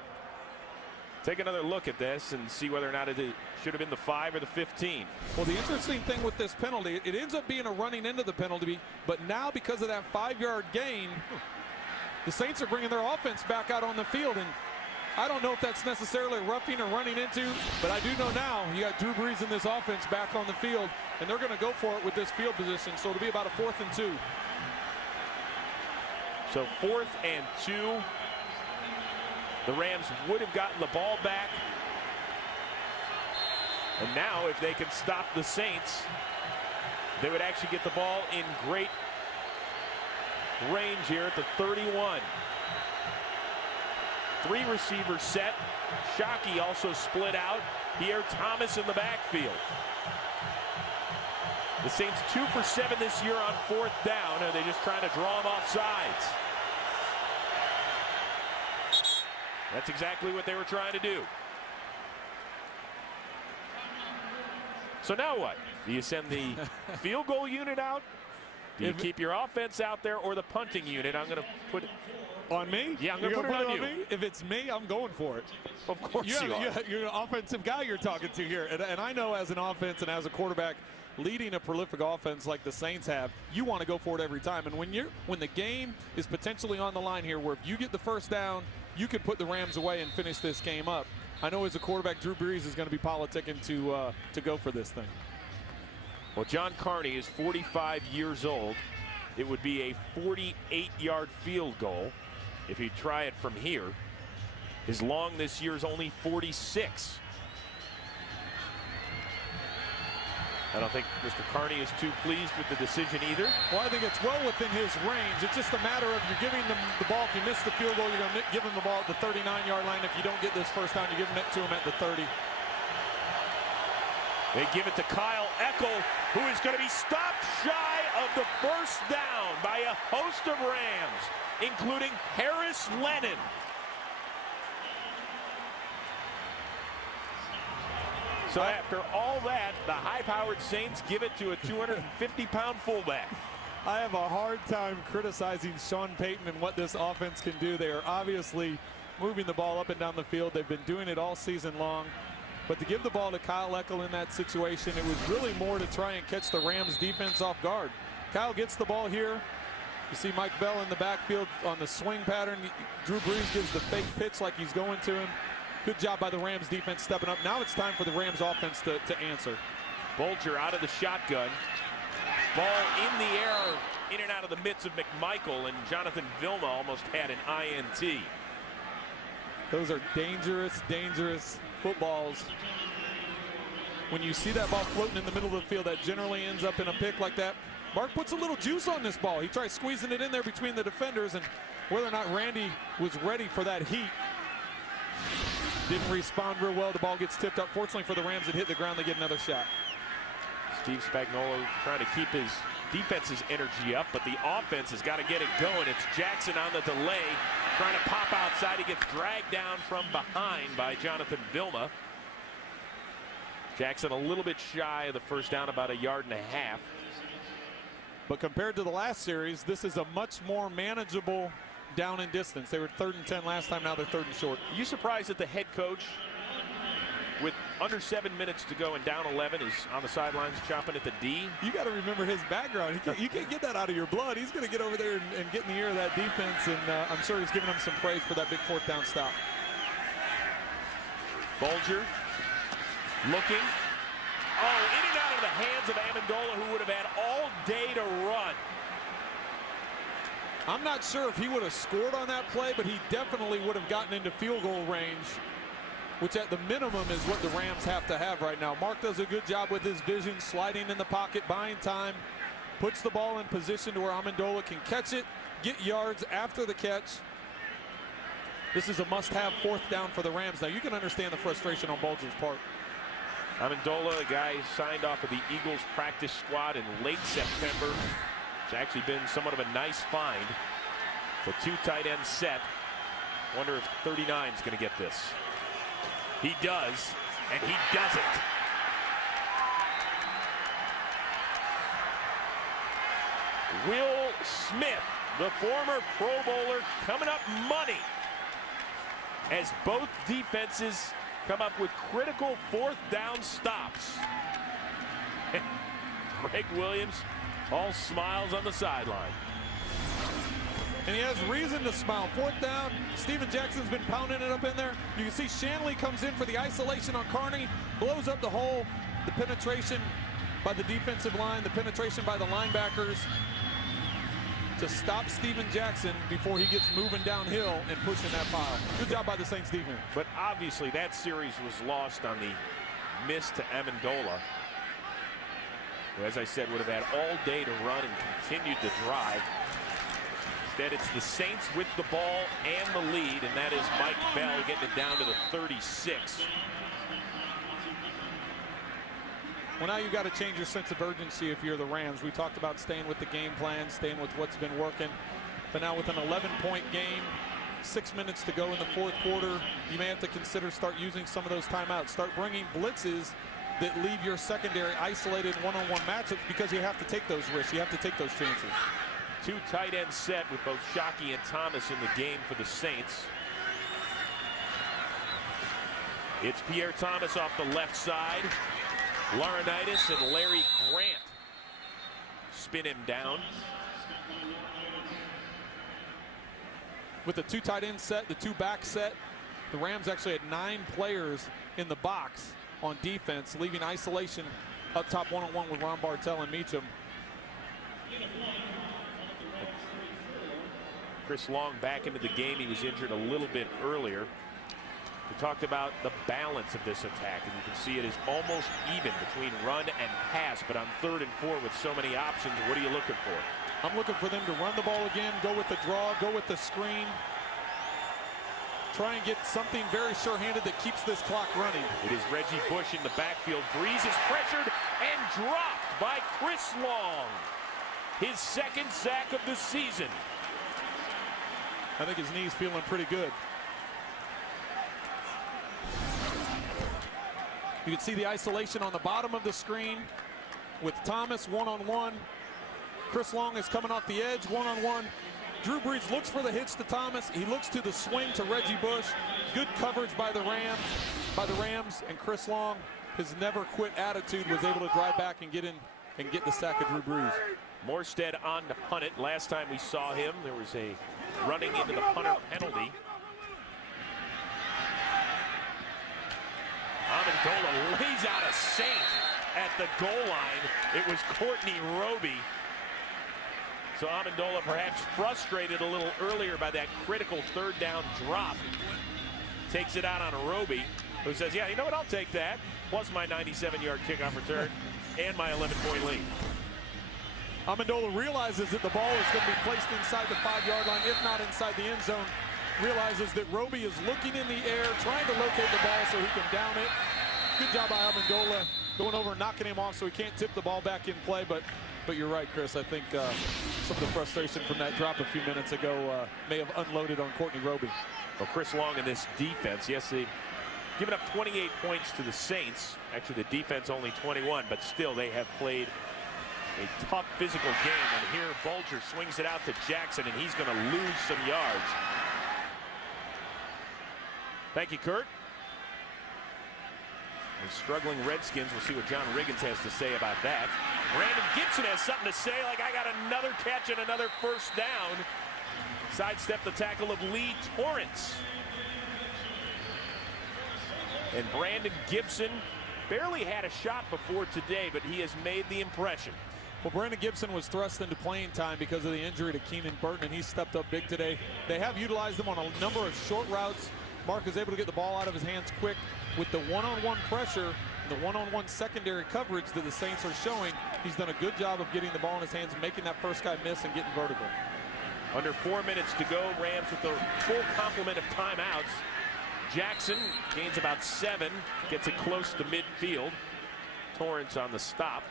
Take another look at this and see whether or not it should have been the 5 or the 15. Well, the interesting thing with this penalty, it ends up being a running into the penalty, but now because of that 5-yard gain, the Saints are bringing their offense back out on the field, and I don't know if that's necessarily roughing or running into, but I do know now you got Drew Brees in this offense back on the field, and they're going to go for it with this field position, so it'll be about a 4th and 2. So 4th and 2. The Rams would have gotten the ball back. And now if they can stop the Saints, they would actually get the ball in great range here at the 31. 3 receivers set. Shockey also split out. Here Thomas in the backfield. The Saints 2 for 7 this year on 4th down. Are they just trying to draw them off sides? That's exactly what they were trying to do. So now what? Do you send the field goal unit out? Do you keep your offense out there, or the punting unit? I'm going to put it on me? Yeah, I'm going to put it on you. Me? If it's me, I'm going for it. Of course you are. You're an offensive guy you're talking to here. And I know as an offense and as a quarterback leading a prolific offense like the Saints have, you want to go for it every time. And when the game is potentially on the line here, where if you get the first down, you can put the Rams away and finish this game up. I know as a quarterback, Drew Brees is going to be politicking to go for this thing. Well, John Carney is 45 years old. It would be a 48-yard field goal if he'd try it from here. His long this year is only 46. I don't think Mr. Carney is too pleased with the decision either. Well, I think it's well within his range. It's just a matter of you're giving them the ball. If you miss the field goal, you're going to give him the ball at the 39-yard line. If you don't get this first down, you're giving it to him at the 30. They give it to Kyle Eckel, who is going to be stopped shy of the first down by a host of Rams, including Harris Lennon. So after all that, the high-powered Saints give it to a 250-pound fullback. I have a hard time criticizing Sean Payton and what this offense can do. They are obviously moving the ball up and down the field. They've been doing it all season long. But to give the ball to Kyle Eckel in that situation, it was really more to try and catch the Rams defense off guard. Kyle gets the ball here. You see Mike Bell in the backfield on the swing pattern. Drew Brees gives the fake pitch like he's going to him. Good job by the Rams defense stepping up. Now it's time for the Rams offense to answer. Bulger out of the shotgun. Ball in the air, in and out of the midst of McMichael, and Jonathan Vilma almost had an INT. Those are dangerous, dangerous footballs. When you see that ball floating in the middle of the field, that generally ends up in a pick like that. Mark puts a little juice on this ball. He tries squeezing it in there between the defenders, and whether or not Randy was ready for that heat, didn't respond real well. The ball gets tipped up. Fortunately for the Rams, it hit the ground. They get another shot. Steve Spagnuolo trying to keep his defense's energy up, but the offense has got to get it going. It's Jackson on the delay, trying to pop outside. He gets dragged down from behind by Jonathan Vilma. Jackson a little bit shy of the first down, about 1.5 yards. But compared to the last series, this is a much more manageable down and distance. They were 3rd and 10 last time. Now they're 3rd and short. Are you surprised that the head coach, with under 7 minutes to go and down 11, is on the sidelines chopping at the D? You got to remember his background. You can't get that out of your blood. He's going to get over there and get in the ear of that defense, and I'm sure he's giving them some praise for that big 4th down stop. Bulger looking. Oh, in and out of the hands of Amendola, who would have had all day to run. I'm not sure if he would have scored on that play, but he definitely would have gotten into field goal range, which at the minimum is what the Rams have to have right now. Mark does a good job with his vision, sliding in the pocket, buying time, puts the ball in position to where Amendola can catch it, get yards after the catch. This is a must-have 4th down for the Rams. Now, you can understand the frustration on Bulger's part. Amendola, a guy signed off of the Eagles practice squad in late September. It's actually been somewhat of a nice find. The 2 tight end set. Wonder if 39 is going to get this. He does, and he doesn't. Will Smith, the former Pro Bowler, coming up money as both defenses come up with critical 4th down stops. Greg Williams, all smiles on the sideline. And he has reason to smile. 4th down, Steven Jackson's been pounding it up in there. You can see Shanley comes in for the isolation on Carney, blows up the hole. The penetration by the defensive line, the penetration by the linebackers to stop Steven Jackson before he gets moving downhill and pushing that pile. Good job by the Saints defense. But obviously that series was lost on the miss to Amendola, who, as I said, would have had all day to run and continued to drive. Instead, it's the Saints with the ball and the lead, and that is Mike Bell getting it down to the 36. Well, now you've got to change your sense of urgency if you're the Rams. We talked about staying with the game plan, staying with what's been working. But now with an 11-point game, 6 minutes to go in the 4th quarter, you may have to consider start using some of those timeouts. Start bringing blitzes that leave your secondary isolated one-on-one matchups, because you have to take those risks. You have to take those chances. 2 tight end set with both Shockey and Thomas in the game for the Saints. It's Pierre Thomas off the left side. Laurinaitis and Larry Grant spin him down. With the 2 tight end set, the 2 back set, the Rams actually had 9 players in the box on defense, leaving isolation up top one-on-one with Ron Bartel and Meacham. Chris Long back into the game. He was injured a little bit earlier. We talked about the balance of this attack, and you can see it is almost even between run and pass, but on 3rd and 4 with so many options, what are you looking for? I'm looking for them to run the ball again, go with the draw, go with the screen. Try and get something very sure-handed that keeps this clock running. It is Reggie Bush in the backfield. Breeze is pressured and dropped by Chris Long. His 2nd sack of the season. I think his knee's feeling pretty good. You can see the isolation on the bottom of the screen with Thomas one-on-one. Chris Long is coming off the edge one-on-one. Drew Brees looks for the hits to Thomas. He looks to the swing to Reggie Bush. Good coverage by the Rams, and Chris Long, his never quit attitude, was able to drive back and get in and get the sack of Drew Brees. Morstead on to punt it. Last time we saw him, there was a running into the punter penalty. Amendola lays out a Saint at the goal line. It was Courtney Roby. So Amendola perhaps frustrated a little earlier by that critical 3rd down drop. Takes it out on Roby, who says, yeah, you know what, I'll take that. Plus my 97-yard kickoff return and my 11-point lead. Amendola realizes that the ball is going to be placed inside the 5-yard line, if not inside the end zone. Realizes that Roby is looking in the air, trying to locate the ball so he can down it. Good job by Amendola going over and knocking him off so he can't tip the ball back in play. But you're right, Chris. I think some of the frustration from that drop a few minutes ago may have unloaded on Courtney Roby. Well, Chris Long in this defense, yes, they've given up 28 points to the Saints. Actually, the defense only 21, but still they have played a tough physical game. And here Bulger swings it out to Jackson, and he's going to lose some yards. Thank you, Kurt. The struggling Redskins. We'll see what John Riggins has to say about that. Brandon Gibson has something to say, like, I got another catch and another 1st down. Sidestep the tackle of Lee Torrance. And Brandon Gibson barely had a shot before today, but he has made the impression. Well, Brandon Gibson was thrust into playing time because of the injury to Keenan Burton, and he stepped up big today. They have utilized him on a number of short routes. Mark is able to get the ball out of his hands quick with the one-on-one pressure, the one-on-one secondary coverage that the Saints are showing. He's done a good job of getting the ball in his hands and making that first guy miss and getting vertical. Under 4 minutes to go, Rams with the full complement of timeouts. Jackson gains about 7, gets it close to midfield. Torrance on the stop.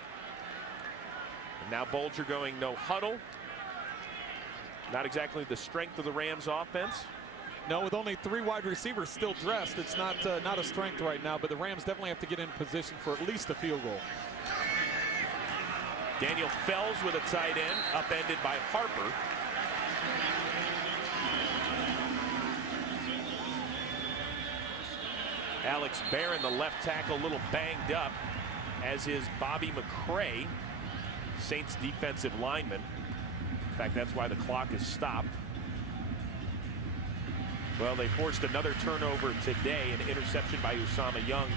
And now Bulger going no huddle. Not exactly the strength of the Rams offense. No, with only 3 wide receivers still dressed, it's not a strength right now, but the Rams definitely have to get in position for at least a field goal. Daniel Fells with a tight end, upended by Harper. Alex Barron, the left tackle, a little banged up, as is Bobby McCray, Saints defensive lineman. In fact, that's why the clock is stopped. Well, they forced another turnover today, an interception by Usama Young.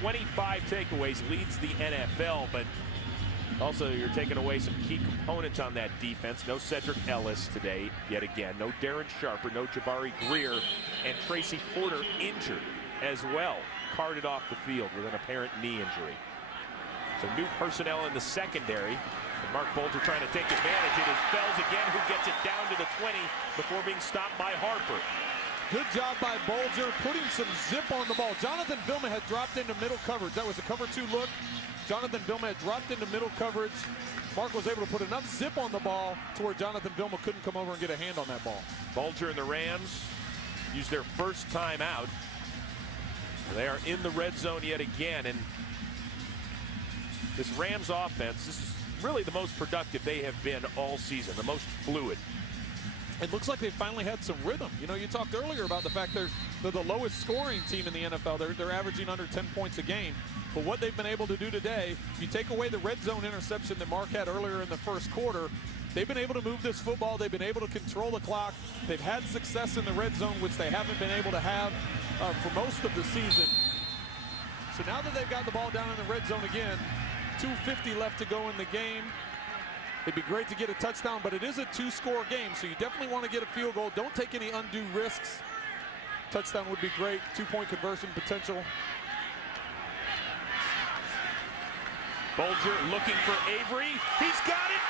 25 takeaways, leads the NFL, but also you're taking away some key components on that defense. No Cedric Ellis today, yet again. No Darren Sharper, no Jabari Greer, and Tracy Porter injured as well. Carted off the field with an apparent knee injury. So new personnel in the secondary. And Mark Bulger trying to take advantage. It is Fells again who gets it down to the 20 before being stopped by Harper. Good job by Bulger putting some zip on the ball. Jonathan Vilma had dropped into middle coverage. That was a cover 2 look. Jonathan Vilma had dropped into middle coverage. Mark was able to put enough zip on the ball to where Jonathan Vilma couldn't come over and get a hand on that ball. Bulger and the Rams use their first timeout. They are in the red zone yet again, and this Rams offense, this is really the most productive they have been all season, the most fluid. It looks like they finally had some rhythm. You know, you talked earlier about the fact they're the lowest scoring team in the NFL. They're averaging under 10 points a game. But what they've been able to do today, if you take away the red zone interception that Mark had earlier in the first quarter, they've been able to move this football. They've been able to control the clock. They've had success in the red zone, which they haven't been able to have for most of the season. So now that they've got the ball down in the red zone again, 2:50 left to go in the game. It'd be great to get a touchdown, but it is a 2-score game, so you definitely want to get a field goal. Don't take any undue risks. Touchdown would be great. 2-point conversion potential. Bulger looking for Avery. He's got it,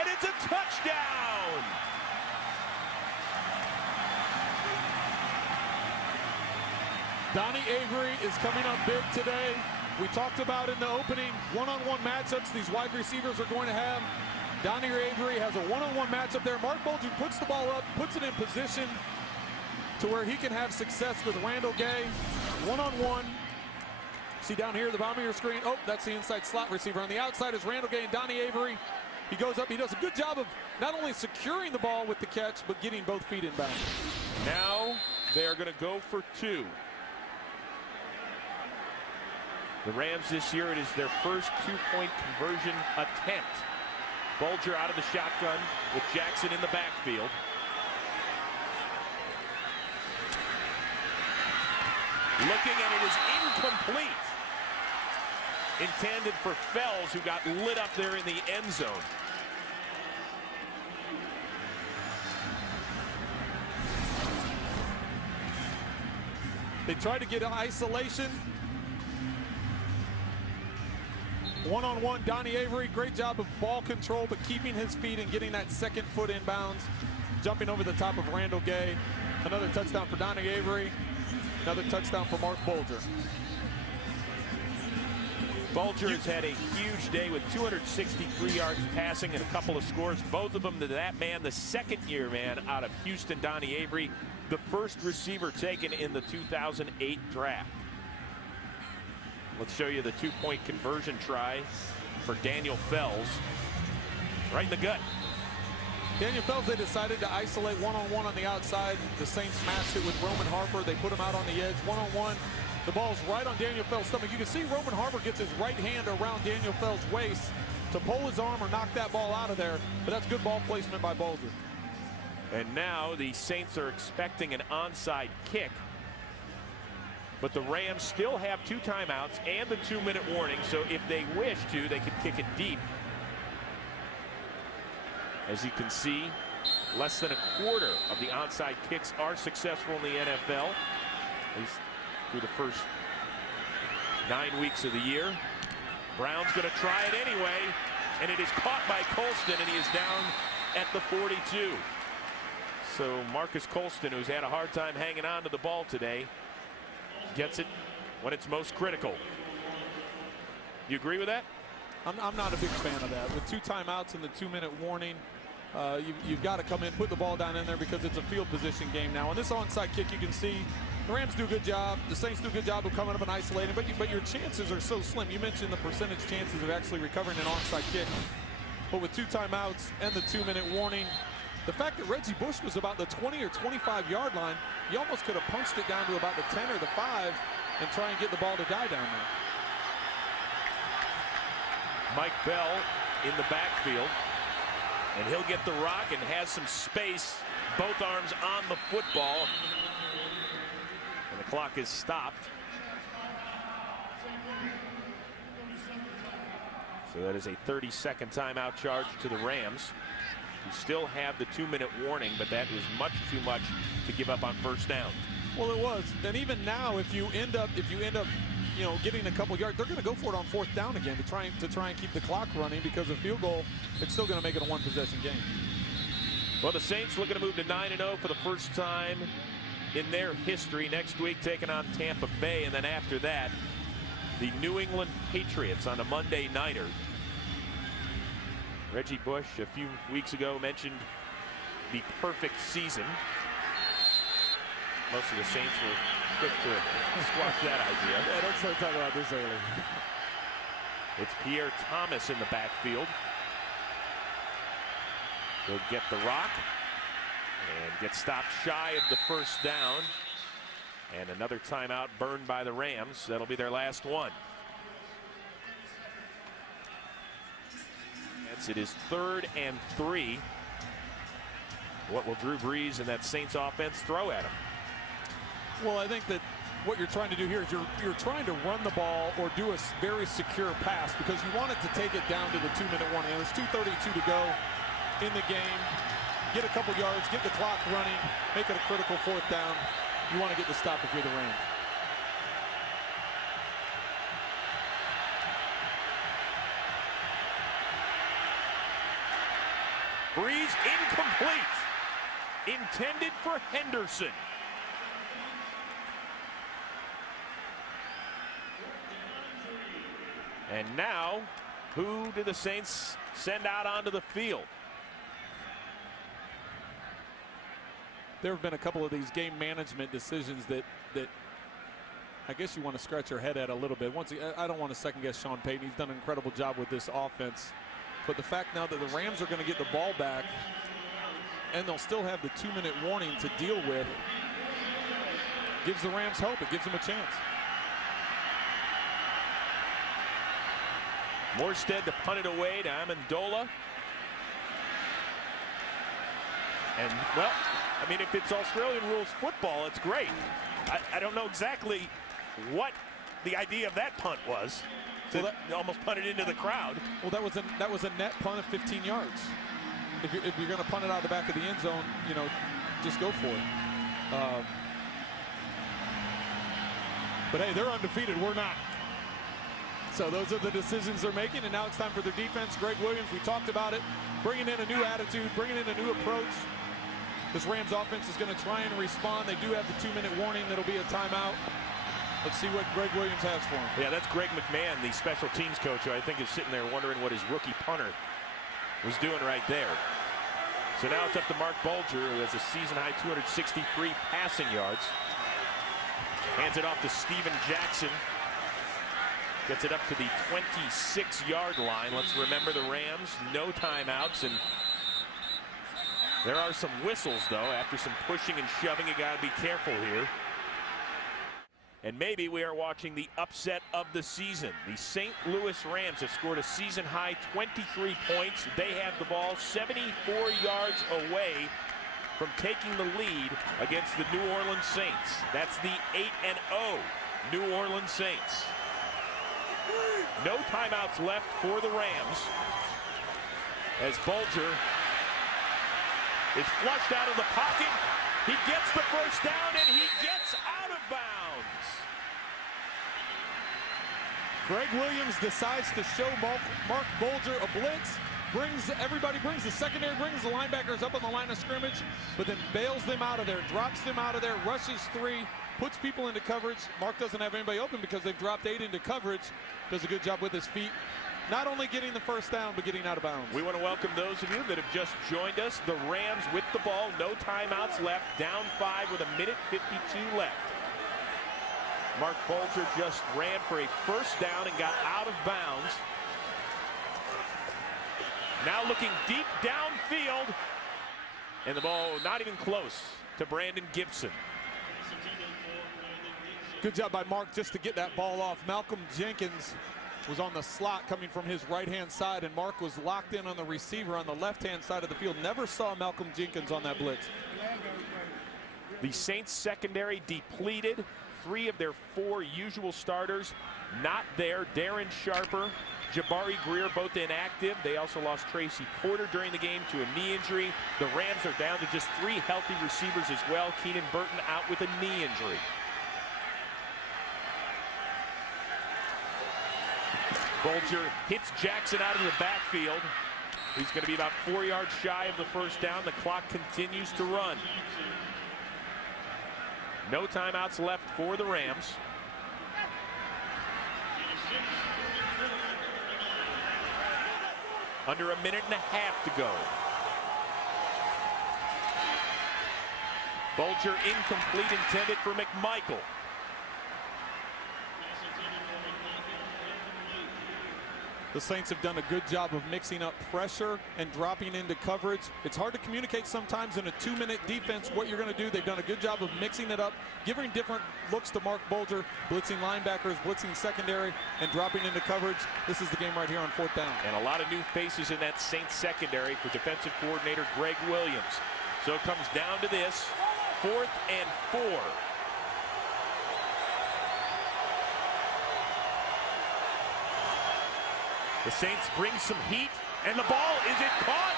and it's a touchdown. Donnie Avery is coming up big today. We talked about in the opening one-on-one matchups these wide receivers are going to have. Donnie Avery has a one-on-one matchup there. Mark Bulger puts the ball up, puts it in position to where he can have success with Randall Gay. One-on-one. See down here at the bottom of your screen. Oh, that's the inside slot receiver. On the outside is Randall Gay and Donnie Avery. He goes up. He does a good job of not only securing the ball with the catch, but getting both feet in bounds. Now they are going to go for 2. The Rams this year, it is their first 2-point conversion attempt. Bulger out of the shotgun with Jackson in the backfield. Looking, and it is incomplete. Intended for Fells, who got lit up there in the end zone. They tried to get an isolation. One-on-one, Donnie Avery, great job of ball control, but keeping his feet and getting that second foot inbounds. Jumping over the top of Randall Gay. Another touchdown for Donnie Avery. Another touchdown for Mark Bulger. Bulger has had a huge day with 263 yards passing and a couple of scores. Both of them to that man, the second-year man out of Houston, Donnie Avery, the first receiver taken in the 2008 draft. Let's show you the 2-point conversion try for Daniel Fells. Right in the gut. Daniel Fells, they decided to isolate one-on-one on the outside. The Saints smashed it with Roman Harper. They put him out on the edge. One-on-one. The ball's right on Daniel Fells' stomach. You can see Roman Harper gets his right hand around Daniel Fells' waist to pull his arm or knock that ball out of there. But that's good ball placement by Bulger. And now the Saints are expecting an onside kick. But the Rams still have 2 timeouts and the 2-minute warning, so if they wish to, they could kick it deep. As you can see, less than a quarter of the onside kicks are successful in the NFL, at least through the first 9 weeks of the year. Brown's going to try it anyway, and it is caught by Colston, and he is down at the 42. So Marcus Colston, who's had a hard time hanging on to the ball today, gets it when it's most critical. You agree with that? I'm not a big fan of that. With 2 timeouts and the 2-minute warning, you've got to come in, put the ball down in there because it's a field position game now. And this onside kick, you can see the Rams do a good job. The Saints do a good job of coming up and isolating, but your chances are so slim. You mentioned the percentage chances of actually recovering an onside kick. But with 2 timeouts and the 2-minute warning, the fact that Reggie Bush was about the 20 or 25-yard line, you almost could have punched it down to about the 10 or the 5 and try and get the ball to die down there. Mike Bell in the backfield, and he'll get the rock and has some space, both arms on the football, and the clock is stopped. So that is a 30-second timeout charge to the Rams, who still have the 2-minute warning, but that was much too much to give up on first down. Well, it was. And even now, if you end up getting a couple yards, they're going to go for it on 4th down again to try and keep the clock running, because a field goal, it's still going to make it a 1-possession game. Well, the Saints looking to move to 9-0 for the first time in their history. Next week, taking on Tampa Bay, and then after that, the New England Patriots on a Monday nighter. Reggie Bush a few weeks ago mentioned the perfect season. Most of the Saints were quick to squash that idea. Yeah, don't start talking about this early. It's Pierre Thomas in the backfield. He'll get the rock and get stopped shy of the first down. And another timeout burned by the Rams. That'll be their last one. It is 3rd and 3. What will Drew Brees and that Saints offense throw at him? Well, I think that what you're trying to do here is you're trying to run the ball or do a very secure pass, because you want it to take it down to the 2-minute warning. And there's 2:32 to go in the game. Get a couple yards, get the clock running, make it a critical 4th down. You want to get the stop if you're the Rams. Brees incomplete. Intended for Henderson. And now, who do the Saints send out onto the field? There have been a couple of these game management decisions that I guess you want to scratch your head at a little bit. Once again, I don't want to second guess Sean Payton. He's done an incredible job with this offense. But the fact now that the Rams are going to get the ball back and they'll still have the 2-minute warning to deal with gives the Rams hope. It gives them a chance. Morstead to punt it away to Amendola. And, well, I mean, if it's Australian rules football, it's great. I don't know exactly what the idea of that punt was. To almost punt it into the crowd. Well, that was a net punt of 15 yards. If you're going to punt it out of the back of the end zone, just go for it. But hey, they're undefeated. We're not. So those are the decisions they're making, and now it's time for their defense. Greg Williams, we talked about it, bringing in a new attitude, bringing in a new approach. This Rams offense is going to try and respond. They do have the 2-minute warning. That'll be a timeout. Let's see what Greg Williams has for him. Yeah, that's Greg McMahon, the special teams coach, who I think is sitting there wondering what his rookie punter was doing right there. So now it's up to Mark Bulger, who has a season-high 263 passing yards. Hands it off to Steven Jackson. Gets it up to the 26-yard line. Let's remember the Rams, no timeouts, and there are some whistles, though. After some pushing and shoving, you got to be careful here. And maybe we are watching the upset of the season. The St. Louis Rams have scored a season-high 23 points. They have the ball 74 yards away from taking the lead against the New Orleans Saints. That's the 8-0 New Orleans Saints. No timeouts left for the Rams as Bulger is flushed out of the pocket. He gets the first down, and he gets out of bounds. Greg Williams decides to show Mark Bulger a blitz. Brings the secondary, brings the linebackers up on the line of scrimmage, but then bails them out of there, drops them out of there, rushes 3, puts people into coverage. Mark doesn't have anybody open because they've dropped 8 into coverage. Does a good job with his feet. Not only getting the first down, but getting out of bounds. We want to welcome those of you that have just joined us. The Rams with the ball, no timeouts left, down 5 with 1:52 left. Mark Bulger just ran for a first down and got out of bounds. Now looking deep downfield, and the ball not even close to Brandon Gibson. Good job by Mark just to get that ball off. Malcolm Jenkins was on the slot coming from his right-hand side, and Mark was locked in on the receiver on the left-hand side of the field. Never saw Malcolm Jenkins on that blitz. The Saints secondary depleted. 3 of their 4 usual starters not there. Darren Sharper, Jabari Greer, both inactive. They also lost Tracy Porter during the game to a knee injury. The Rams are down to just 3 healthy receivers as well. Keenan Burton out with a knee injury. Bulger hits Jackson out of the backfield. He's going to be about 4 yards shy of the first down. The clock continues to run. No timeouts left for the Rams. Under 1.5 minutes to go. Bulger incomplete, intended for McMichael. The Saints have done a good job of mixing up pressure and dropping into coverage. It's hard to communicate sometimes in a 2-minute defense what you're going to do. They've done a good job of mixing it up, giving different looks to Mark Bulger, blitzing linebackers, blitzing secondary, and dropping into coverage. This is the game right here on 4th down. And a lot of new faces in that Saints secondary for defensive coordinator Greg Williams. So it comes down to this, 4th and 4. The Saints bring some heat, and the ball, is it caught?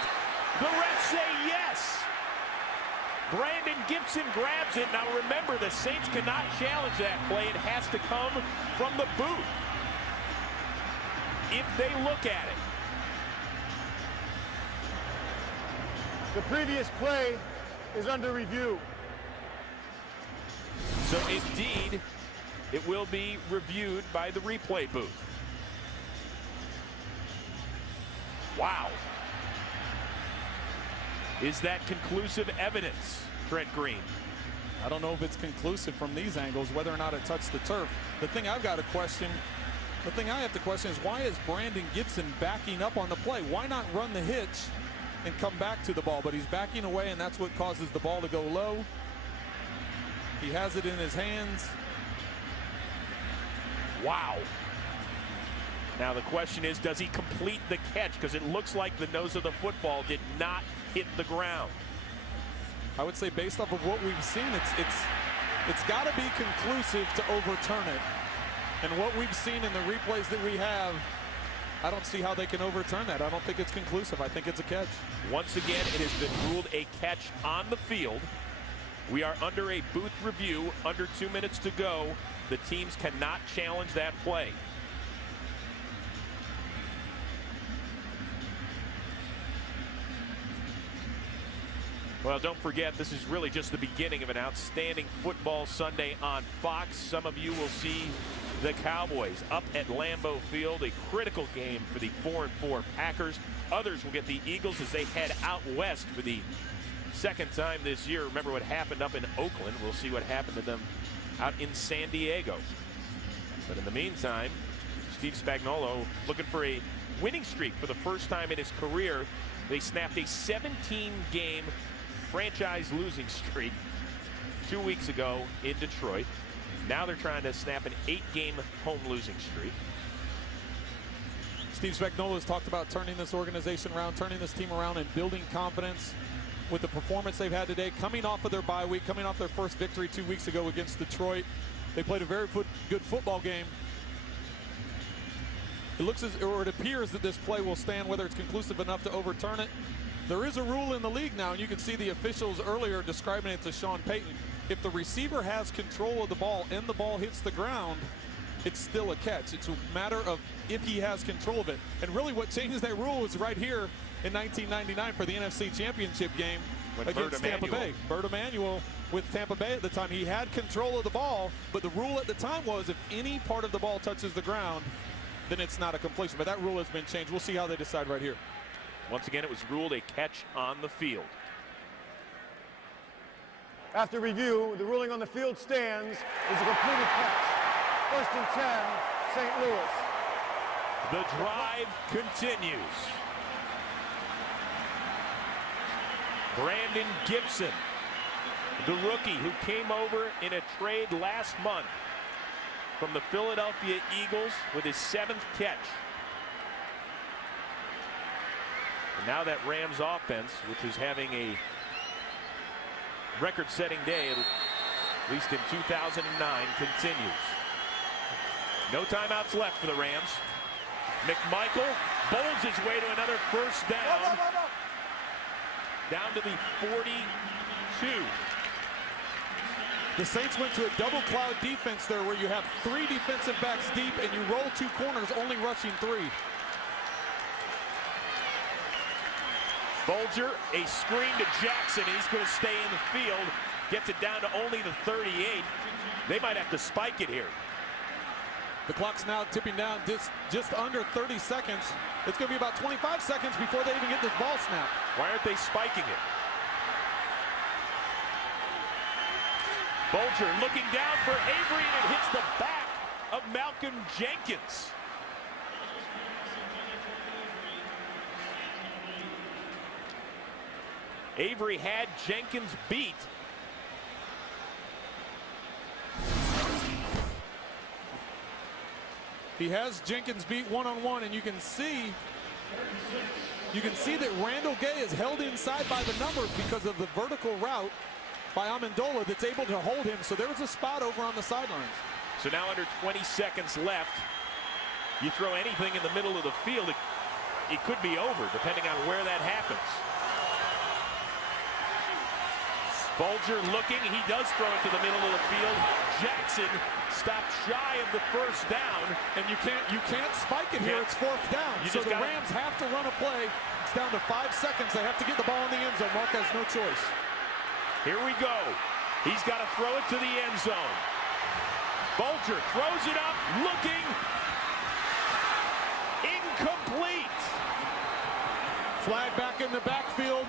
The refs say yes. Brandon Gibson grabs it. Now remember, the Saints cannot challenge that play. It has to come from the booth if they look at it. The previous play is under review. So indeed, it will be reviewed by the replay booth. Wow. Is that conclusive evidence, Trent Green? I don't know if it's conclusive from these angles, whether or not it touched the turf. The thing I have to question is, why is Brandon Gibson backing up on the play? Why not run the hitch and come back to the ball? But he's backing away, and that's what causes the ball to go low. He has it in his hands. Wow. Now the question is, does he complete the catch? Because it looks like the nose of the football did not hit the ground. I would say, based off of what we've seen, it's got to be conclusive to overturn it. And what we've seen in the replays that we have, I don't see how they can overturn that. I don't think it's conclusive. I think it's a catch. Once again, it has been ruled a catch on the field. We are under a booth review, under 2 minutes to go. The teams cannot challenge that play. Well, don't forget, this is really just the beginning of an outstanding football Sunday on Fox. Some of you will see the Cowboys up at Lambeau Field, a critical game for the 4-4 Packers. Others will get the Eagles as they head out west for the 2nd time this year. Remember what happened up in Oakland. We'll see what happened to them out in San Diego. But in the meantime, Steve Spagnuolo looking for a winning streak for the first time in his career. They snapped a 17-game franchise losing streak 2 weeks ago in Detroit. Now they're trying to snap an 8-game home losing streak. Steve Spagnuolo has talked about turning this organization around, turning this team around, and building confidence with the performance they've had today, coming off of their bye week, coming off their first victory 2 weeks ago against Detroit. They played a very good football game. It appears that this play will stand, whether it's conclusive enough to overturn it. There is a rule in the league now, and you can see the officials earlier describing it to Sean Payton. If the receiver has control of the ball and the ball hits the ground, it's still a catch. It's a matter of if he has control of it. And really what changed that rule was right here in 1999 for the NFC Championship game. against Tampa Bay. Bert Emanuel with Tampa Bay at the time. He had control of the ball, but the rule at the time was if any part of the ball touches the ground, then it's not a completion. But that rule has been changed. We'll see how they decide right here. Once again, it was ruled a catch on the field. After review, the ruling on the field stands is a completed catch. First and 10, St. Louis. The drive continues. Brandon Gibson, the rookie who came over in a trade last month from the Philadelphia Eagles with his 7th catch. And now that Rams offense, which is having a record-setting day, at least in 2009, continues. No timeouts left for the Rams. McMichael bowls his way to another first down. Down to the 42. The Saints went to a double cloud defense there where you have 3 defensive backs deep and you roll 2 corners, only rushing 3. Bulger, a screen to Jackson. He's going to stay in the field. Gets it down to only the 38. They might have to spike it here. The clock's now tipping down just under 30 seconds. It's going to be about 25 seconds before they even get this ball snapped. Why aren't they spiking it? Bulger looking down for Avery, and it hits the back of Malcolm Jenkins. Avery had Jenkins beat. He has Jenkins beat one-on-one, and you can see that Randall Gay is held inside by the numbers because of the vertical route by Amendola that's able to hold him. So there was a spot over on the sidelines. So now under 20 seconds left, you throw anything in the middle of the field, it could be over depending on where that happens. Bulger looking, he does throw it to the middle of the field. Jackson stopped shy of the first down. And you can't spike it here, it's 4th down. So the Rams have to run a play. It's down to 5 seconds. They have to get the ball in the end zone. Mark has no choice. Here we go. He's got to throw it to the end zone. Bulger throws it up, looking. Incomplete. Flag back in the backfield.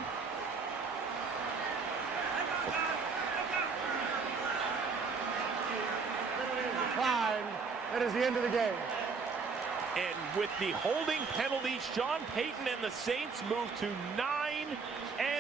That is the end of the game. And with the holding penalty, Sean Payton and the Saints move to 9-0.